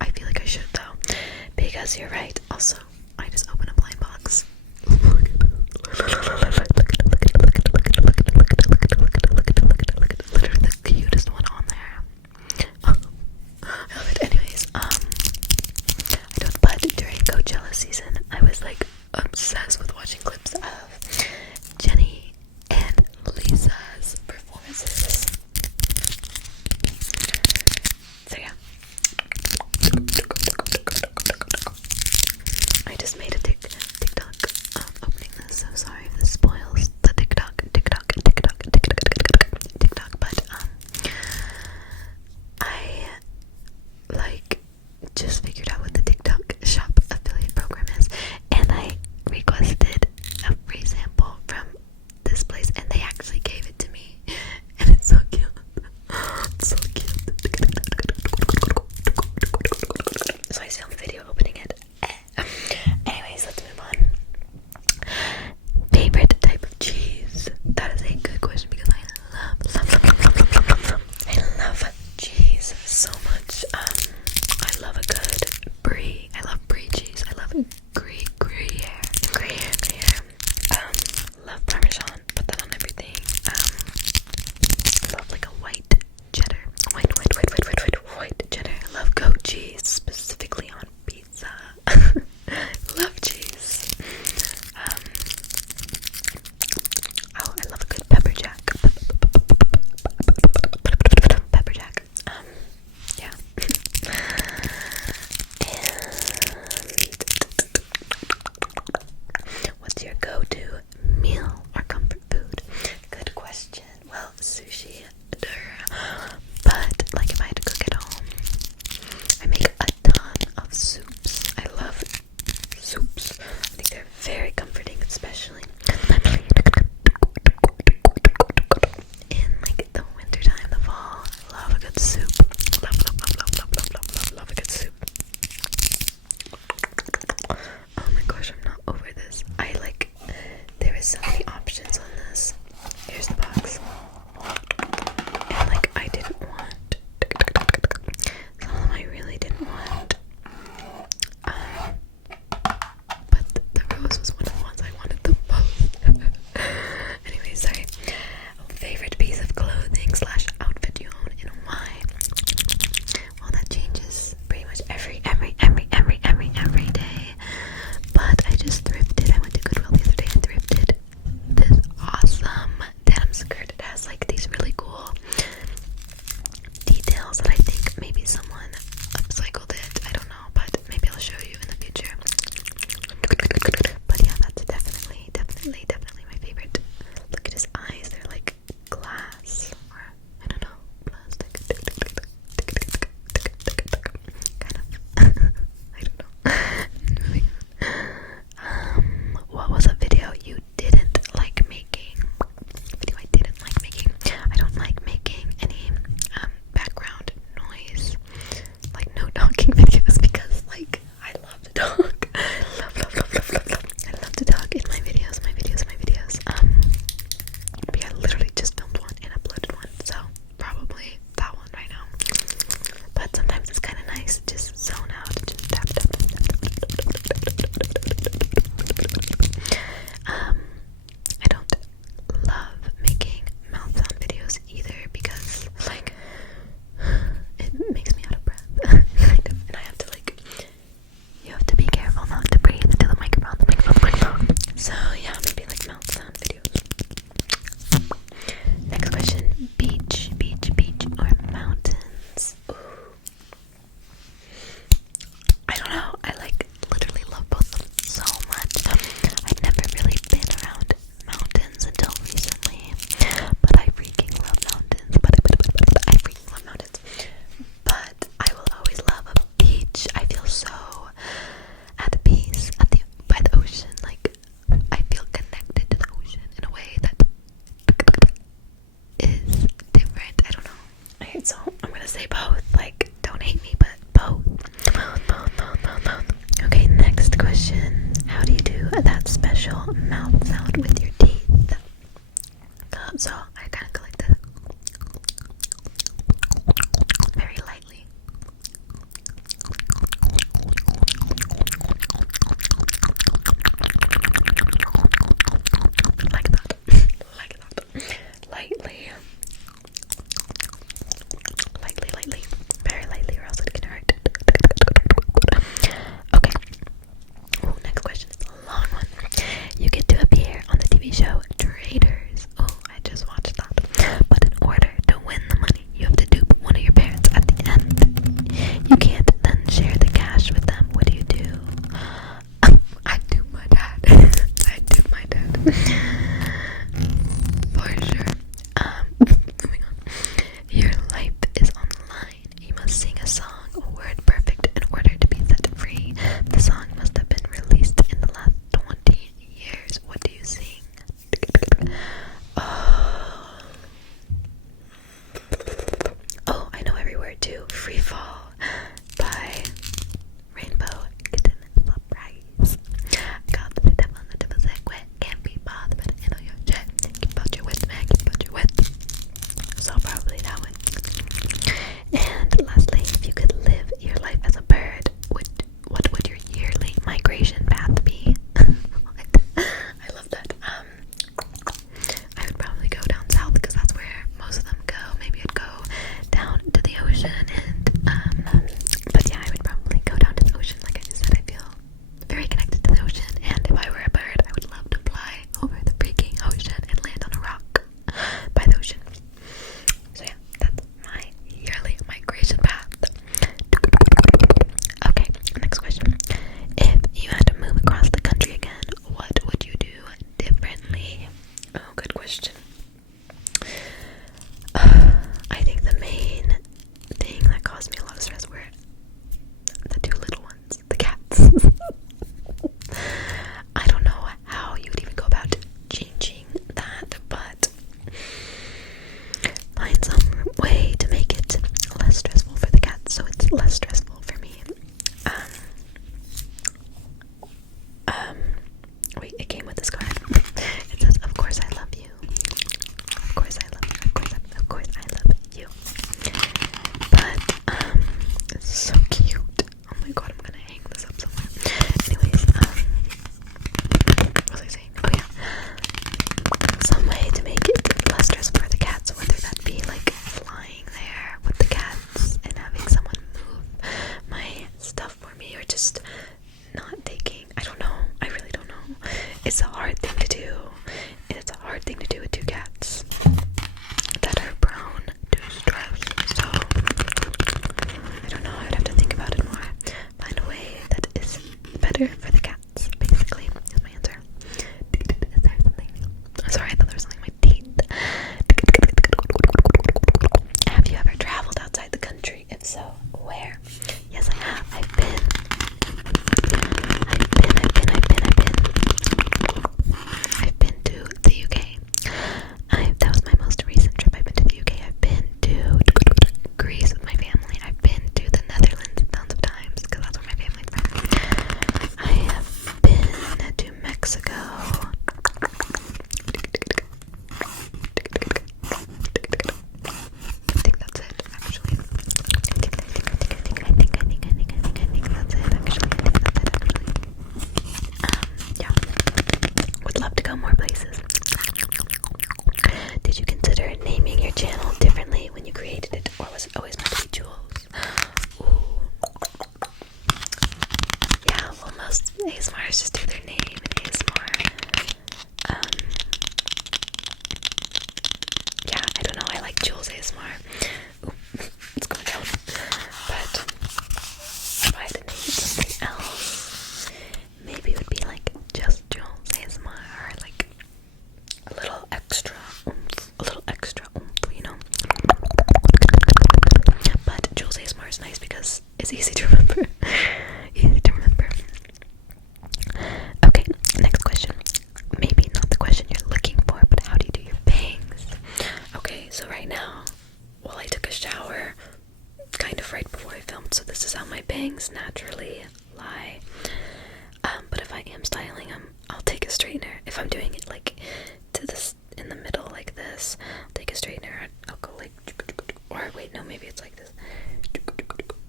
I feel like I should though, because you're right. Also, I just opened a blind box. Literally the cutest one on there. I love it. Anyways, I don't. But during Coachella season, I was like obsessed with watching clips of Jennie and Lisa's performances. So yeah. I just made a TikTok opening this, so sorry if this spoils the TikTok, but I like just figured out what the TikTok shop affiliate program is, and I requested a free sample go-to meal or comfort food? Good question. Well, sushi, but like if I had to cook at home, I make a ton of soups. I love soups. I think they're very comforting, especially in like the winter time, the fall. I love a good soup. Love a good soup. Oh my gosh, I'm not over this. There is so many options on this. Here's the box. And like, I didn't want, some of them I really didn't want. But the rose was one of the ones I wanted the most. Anyway, sorry. Favorite piece of clothing / outfit you own and why? Well, that changes pretty much every day. But I just thrifted. I went to Goodwill the other day and thrifted this awesome denim skirt. It has like these really cool details that I think maybe someone upcycled it. I don't know, but maybe I'll show you in the future. But yeah, that's definitely my favorite. Look at his eyes. They're like glass or I don't know, plastic. Kind of. I don't know. Moving on. What was a video you didn't like making? Video I didn't like making. I don't like making any background noise, like no talking videos, because like I love to talk. I love to talk in my videos. But yeah, I literally just filmed one and uploaded one, so probably that one right now. But sometimes it's kind of nice to just zone out and just tap. I don't love making mouth sound videos either because like it makes me out of breath, kind of, and I have to like, you have to be careful not to breathe into the microphone. So yeah, maybe like mouth sound videos. Next question: beach or mountains? Ooh. I don't know. I like literally love both of them so much. I've never really been around mountains until recently, but I freaking love mountains. I freaking love mountains. But I will always love a beach. I feel so at peace by the ocean. Like I feel connected to the ocean in a way that is different. I don't know. So I'm gonna say both. Like, don't hate me, but both. Okay, next question. How do you do that special mouth sound with your teeth? So I kind of go like this, very lightly. Like that. Lightly. Very lightly, or else it can hurt. Okay. Ooh, next question is a long one. You get to appear on the TV show Traitors. Oh, I just watched that. But in order to win the money, you have to dupe one of your parents at the end. You can't then share the cash with them. What do you do? I dupe my dad. For sure. Moving on. Your life is on the line. You must sing a song, word perfect, in order to be set free. The song must have been released in the last 20 years. What do you sing? Oh, I know every word too. Free Fall by Rainbow Kitten Surprise. Got the devil on the devil said, quit, can't be bothered. anything to do with two cats that are prone to stress. So I don't know, I'd have to think about it more. Find a way that is better for the cats, basically, is my answer. Is there something? I'm sorry, I thought there was something in my teeth. Have you ever traveled outside the country? If so, where? Yes, I have. I've been to the UK. That was my most recent trip. I've been to the UK. I've been to Greece with my family. I've been to the Netherlands tons of times because that's where my family's from. I have been to Mexico. I think that's it, actually. I think that's it, actually. Yeah. Would love to go more places. Did you consider naming your channel differently when you created it, or was it always meant to be Jules? Ooh. Yeah, well, most ASMRs just do their name in ASMR. Yeah, I don't know, I like Jules ASMR. Ooh, it's going down. But if I had to name something else, maybe it would be like just Jules ASMR, or like a little extra oomph, you know. But Jules ASMR is nice because it's easy to remember. Okay, next question. Maybe not the question you're looking for, but how do you do your bangs? Okay, so right now, well, I took a shower kind of right before I filmed, so this is how my bangs naturally lie. But if I am styling them, I'll take a straightener. If I'm doing it like to this in the middle like this, I'll take a straightener. I'll go like, or wait, no, maybe it's like this.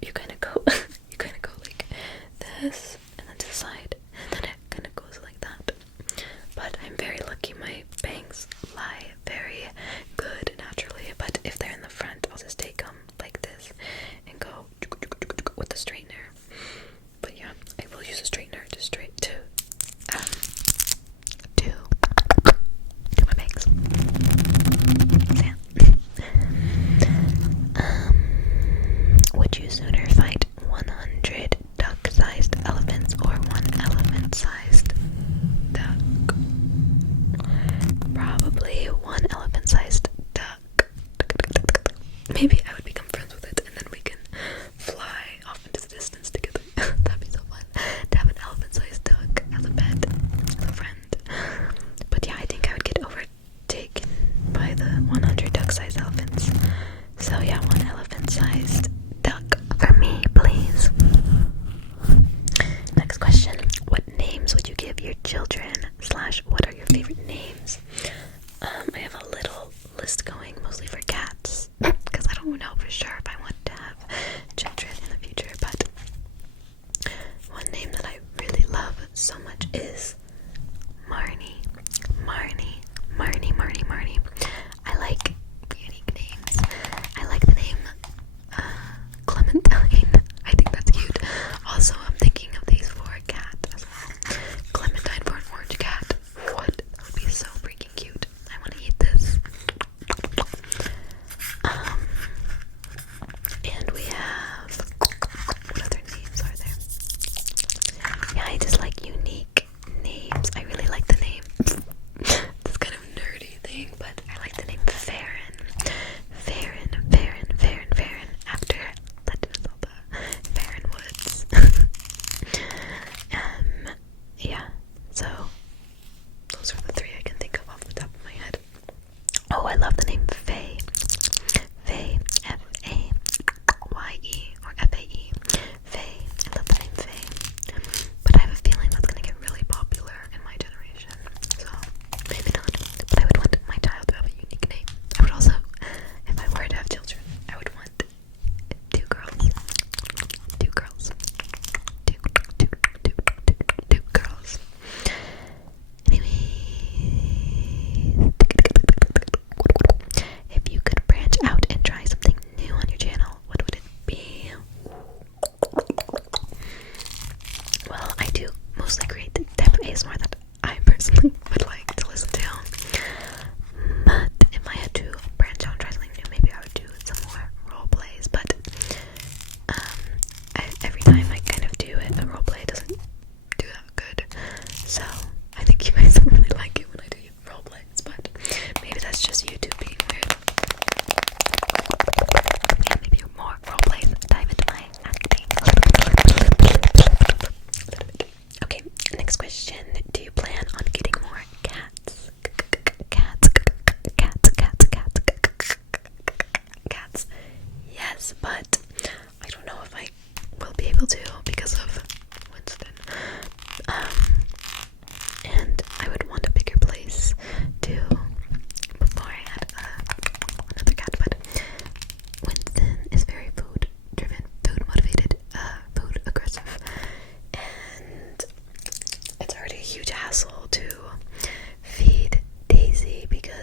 You kind of go like this, and then to the side, and then it kind of goes like that. But I'm very lucky, my bangs lie very good naturally. But if they're in the front, I'll just take them like this and go with the straightener. But yeah, I will use a straightener to do my bangs. Yeah. Would you sooner fight 100 duck-sized elephants or one elephant-sized duck? Probably one elephant-sized duck. Maybe I would become friends with it, and then we can fly off into the distance together. That'd be so fun to have an elephant-sized duck as a pet, as a friend. But yeah, I think I would get overtaken by the 100 duck-sized elephants. So yeah, one elephant-sized duck for me, please. Next question. What names would you give your children? / what are your favorite names? I have a little list going, mostly for cats, because I don't know for sure if I want to have children in the future, but one name that I really love so much is Marnie. I like unique names. I like the name Clementine. I think that's cute. Also, I'm thinking of these for a cat as well. Clementine for an orange cat. What? That would be so freaking cute. I want to eat this. And we have, what other names are there? Yeah, I just like unique names. I really like the name. This kind of nerdy thing, but I like the name Farron. After Legend of Zelda. Farron Woods. Yeah, so those are the three I can think of off the top of my head. Oh, I love the name Faye. Faye, Faye, or Fae. Faye, I love the name Faye. But I have a feeling that's gonna get really popular in my generation, so maybe not. But I would want my child to have a unique name. I would also, if I were to have children, I would want two girls. Anyways,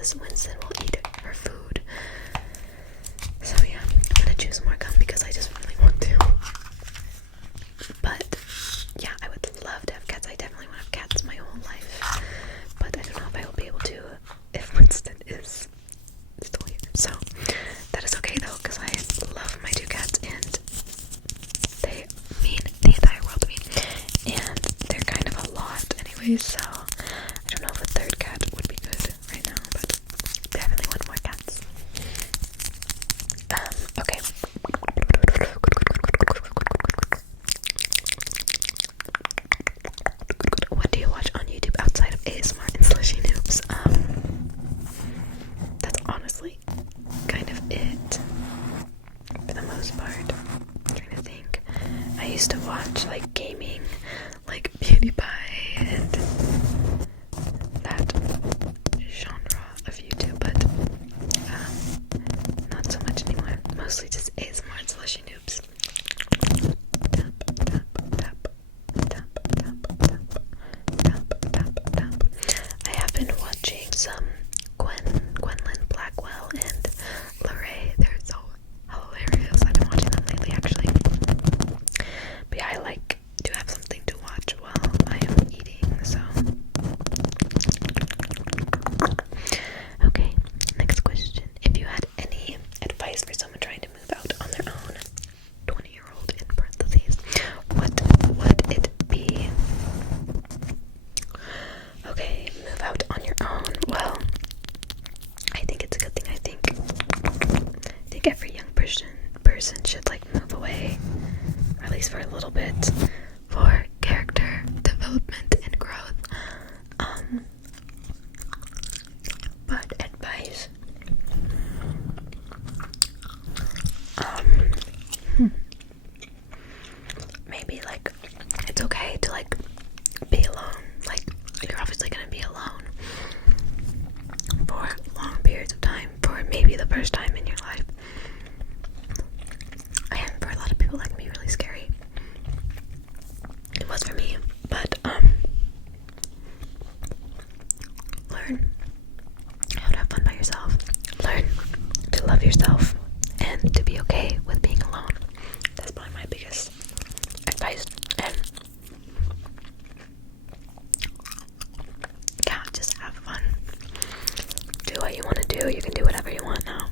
as Winston will eat her food. So yeah, I'm gonna choose more gum because I just really want to. But yeah, I would love to have cats. I definitely want to have cats my whole life. But I don't know if I will be able to if Winston is still here. So that is okay though, because I love my 2 cats and they mean the entire world to me. And they're kind of a lot anyways, so I don't know if a 3rd cat would be good right now, but definitely want more cats. Okay. What do you watch on YouTube outside of ASMR and slushy noobs? That's honestly kind of it for the most part. I'm trying to think. I used to watch like gaming, like PewDiePie and that genre of YouTube, but not so much anymore. Mostly just ASMR and slushy noobs. Tap, tap, tap, tap, tap, tap, tap, tap, tap. I have been watching some Gwendolyn Blackwell and Lorraine. They're so hilarious. I've been watching them lately actually. But yeah, I like to have something to watch while I am eating, so. Okay, next question. If you had any advice for someone trying to move out on their own, 20-year-old in parentheses, what would it be? Okay, move out on your own. Well, I think it's a good thing. I think every young person should like move away, or at least for a little bit, for character development and growth. But advice. Maybe like it's okay to like be alone. Like you're obviously gonna be alone for long periods of time, for maybe the first time in your life. And for a lot of people that can be really scary. It was for me, but learn how to have fun by yourself. Learn to love yourself and to be okay with being alone. That's probably my biggest advice. And yeah, just have fun. Do what you want to do. You can do whatever you want now.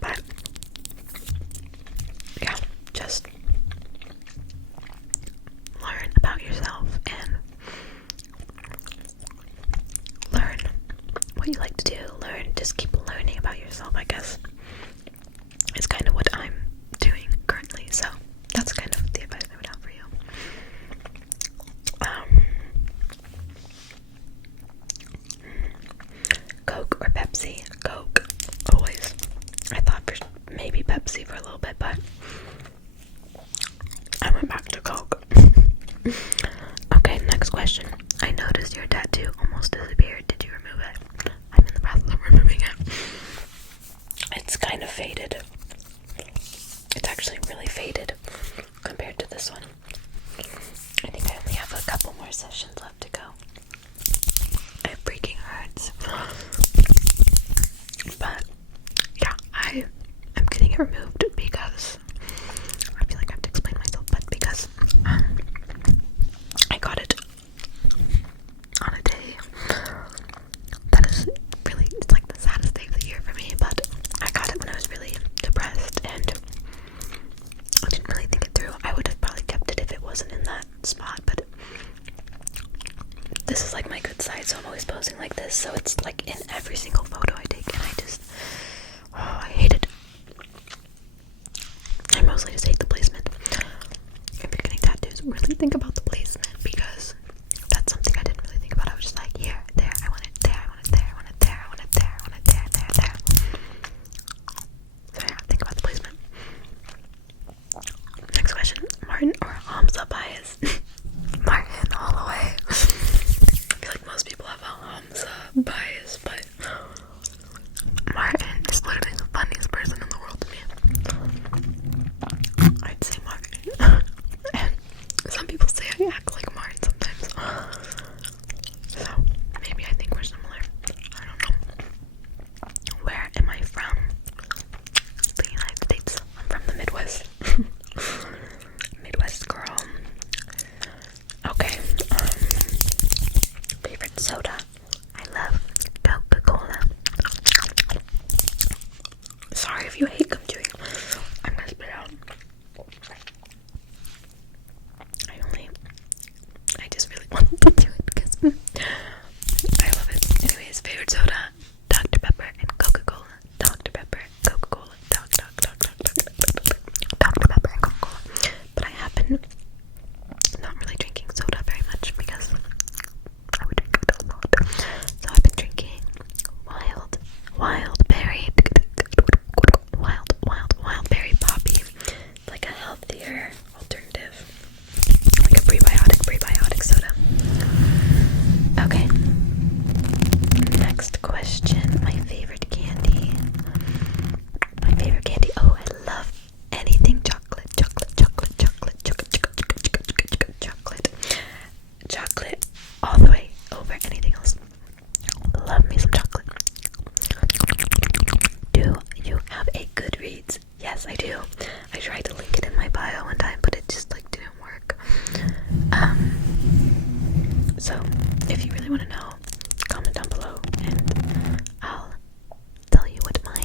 But yeah, just learn about yourself and learn what you like to do. Just keep learning about yourself, I guess. It's kind of what I'm doing currently, so that's kind of the advice I would have for you. Coke or Pepsi? Coke, always. I thought maybe Pepsi for a little bit, but I went back to Coke. Okay, next question. I noticed your tattoo almost disappeared. Did you remove it? I'm in the process of removing it. It's kind of faded. It's actually really faded compared to this one. I think I only have a couple more sessions left to go. It freaking hurts. But yeah, I am getting it removed because I feel like I have to explain myself, but because I got it on a day that is really, it's like the saddest day of the year for me, but I got it when I was really depressed and I didn't really think it through. I would have probably kept it if it wasn't in that spot, but this is like my good side, so I'm always posing like this, so it's like in every single photo I take, and I hate it. I mostly just hate the placement. If you're getting tattoos, really think about the placement, because that's something I didn't really think about. I was just like, here, there, I want it there, I want it there, I want it there, I want it there, I want it there, there. So yeah, think about the placement. Next question. Martin or Hamza bias? Martin all the way. I feel like most people have a Hamza bias, but Martin is literally the funniest person in the world to me. I'd say Martin. And some people say So if you really want to know, comment down below and I'll tell you what my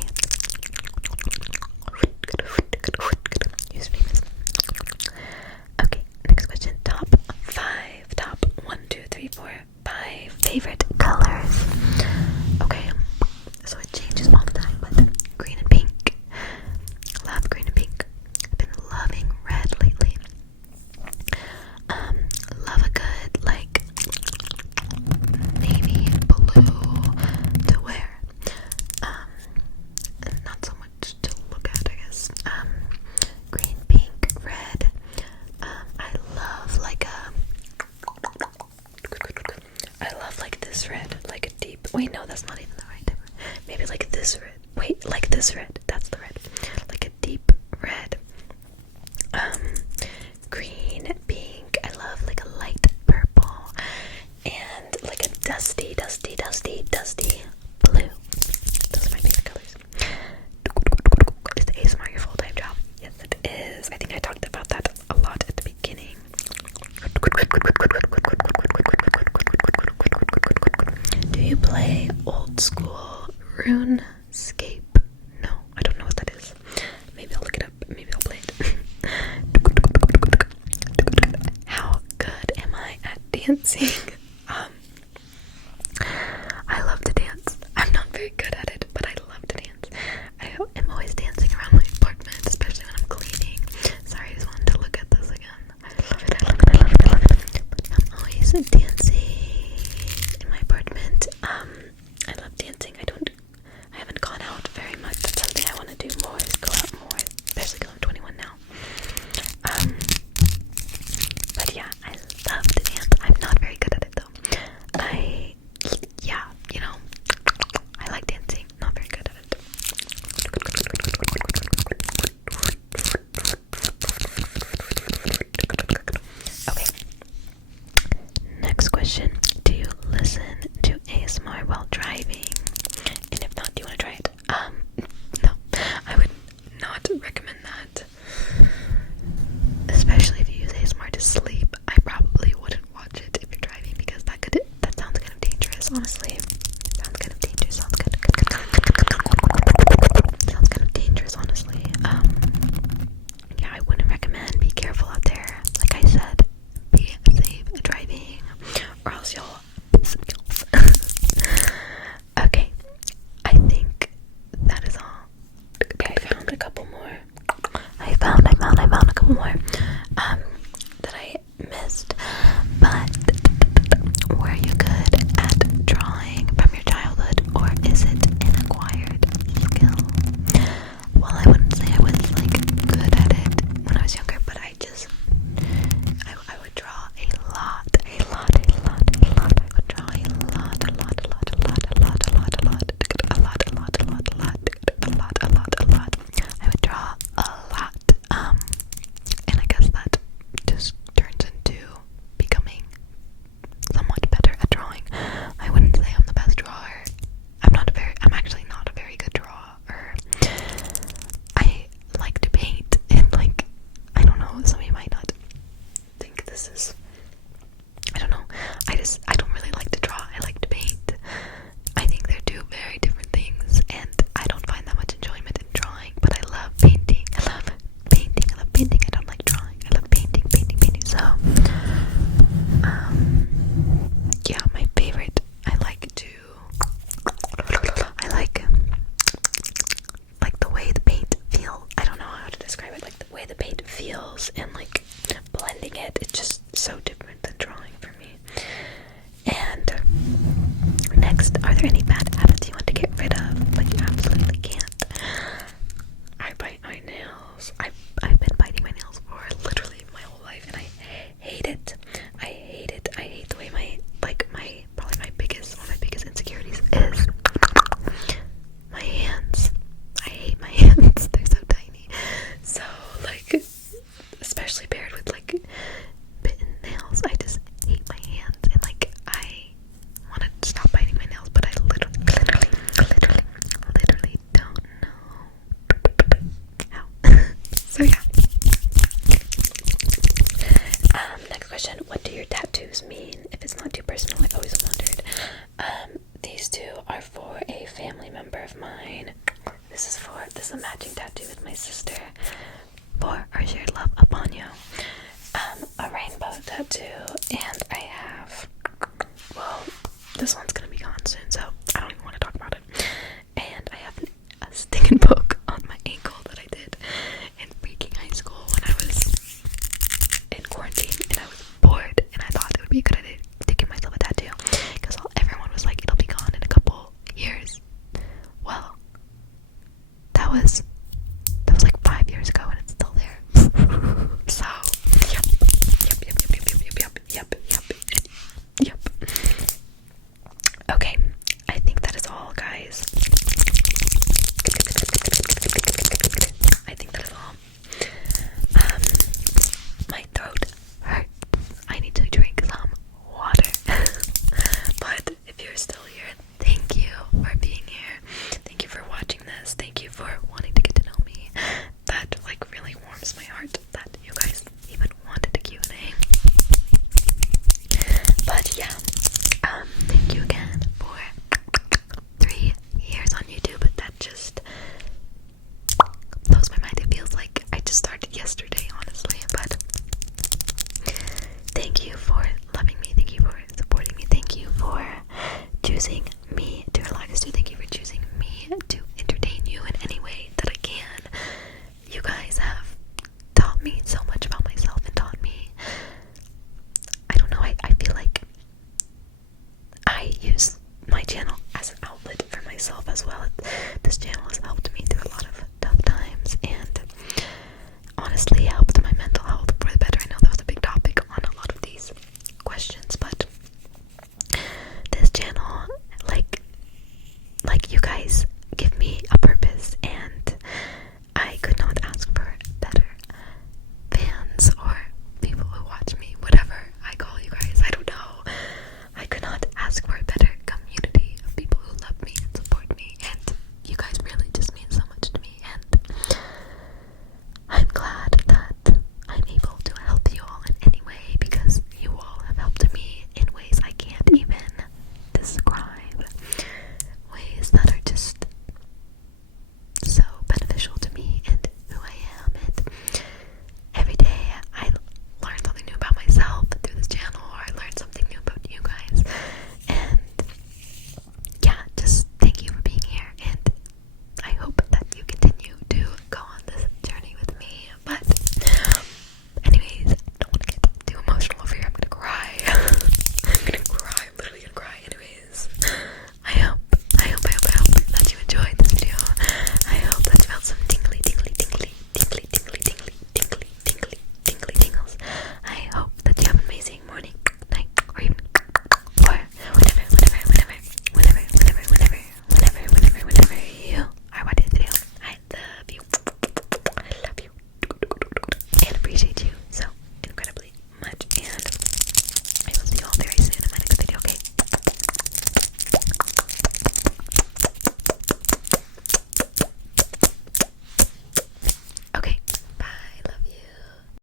username is. Okay, next question. Top 1, 2, 3, 4, 5 favorite colors. Okay, so it changes all the time, but green and pink. Love green and pink. I've been loving red lately. Love a good like navy blue to wear. And not so much to look at, I guess. Green, pink, red. I love like this red, like a deep. Wait, no, that's not even the right type. Maybe like this red. Wait, like this red. That's the red. Like a deep red. Green, pink. I love like a light purple and like a dusty blue. Those are my favorite colors. Is the ASMR your full-time job? Yes, it is. I think I talked about that a lot at the beginning. Do you play old school RuneScape? No, I don't know what that is. Maybe I'll look it up. Maybe I'll play it. How good am I at dancing? I love to dance. I'm not very good at it, but I love to dance. I am always dancing around my apartment, especially when I'm cleaning. Sorry, I just wanted to look at this again. I love it. But I'm always dancing in my apartment. I love dancing. I haven't gone out very much. That's something I want to do more, is go out more, especially because I'm 21 now. But yeah, I love to dance. I'm not very good at it though. I like dancing. Not very good at it. Okay. Next question. Do you listen to ASMR while driving? And if not, do you want to try it? No. I would not recommend that. Especially if you use ASMR to sleep. I probably wouldn't watch it if you're driving because that sounds kind of dangerous, honestly. Sounds kind of dangerous. Sounds kind of dangerous, honestly. Yeah, I wouldn't recommend. Be careful out there. Like I said, be safe driving, or else you'll piss me off. Okay, I think that is all. Okay, I found a couple more. I found a couple more that I missed. But were you good at drawing from your childhood, or is it an acquired skill? Well, I wouldn't say I was like good at it when I was younger, but I would draw a lot. I would draw a lot. I would draw a lot. And I guess that just turns into becoming somewhat better at drawing. I wouldn't say I'm the best drawer. I'm actually not a very good drawer. I like to paint, and like, I don't know, some of you might not think this is, I don't know, I don't really like to draw. I like to paint. I think they're two very different things, and I don't find that much enjoyment in drawing, but I love painting. I love painting. I don't like drawing. I love painting. So, yeah, my favorite, I like the way the paint feels. I don't know how to describe it. Like the way the paint feels and like blending it. It's just so different than drawing for me. And next, are there any bad habits you want to get rid of, but you absolutely can't? I bite my nails. I've been biting my nails for literally my whole life, and I hate it. I hate the way probably one of my biggest insecurities is my hands. I hate my hands. They're so tiny. So like, especially paired with like bitten nails, I just hate my hands, and like I want to stop biting my nails, but I literally this one's gonna be gone soon, so I don't even want to talk about it. And I have a stinging poke on my ankle that I did in freaking high school when I was in quarantine and I was bored, and I thought it would be a good idea to give myself a tattoo because everyone was like, it'll be gone in a couple years. Well, that was like 5 years ago and it's still there. So yep. Okay, I think that is all, guys. I think that is all. My throat hurts. I need to drink some water. But if you're still here, thank you for being here. Thank you for watching this. Thank you for wanting to get to know me. That like really warms my heart that you guys even wanted a Q&A. But yeah, thank you again for 3 years on YouTube. That just blows my mind. It feels like I just started yesterday, honestly. But thank you for loving me. Thank you for supporting me. Thank you for choosing me to relax to. Thank you for choosing me to entertain you in any way that I can. You guys have taught me so much about myself and taught me, I don't know, I feel like I use my channel as an outlet for myself as well. This channel has helped me through a lot of tough times, and honestly, I hope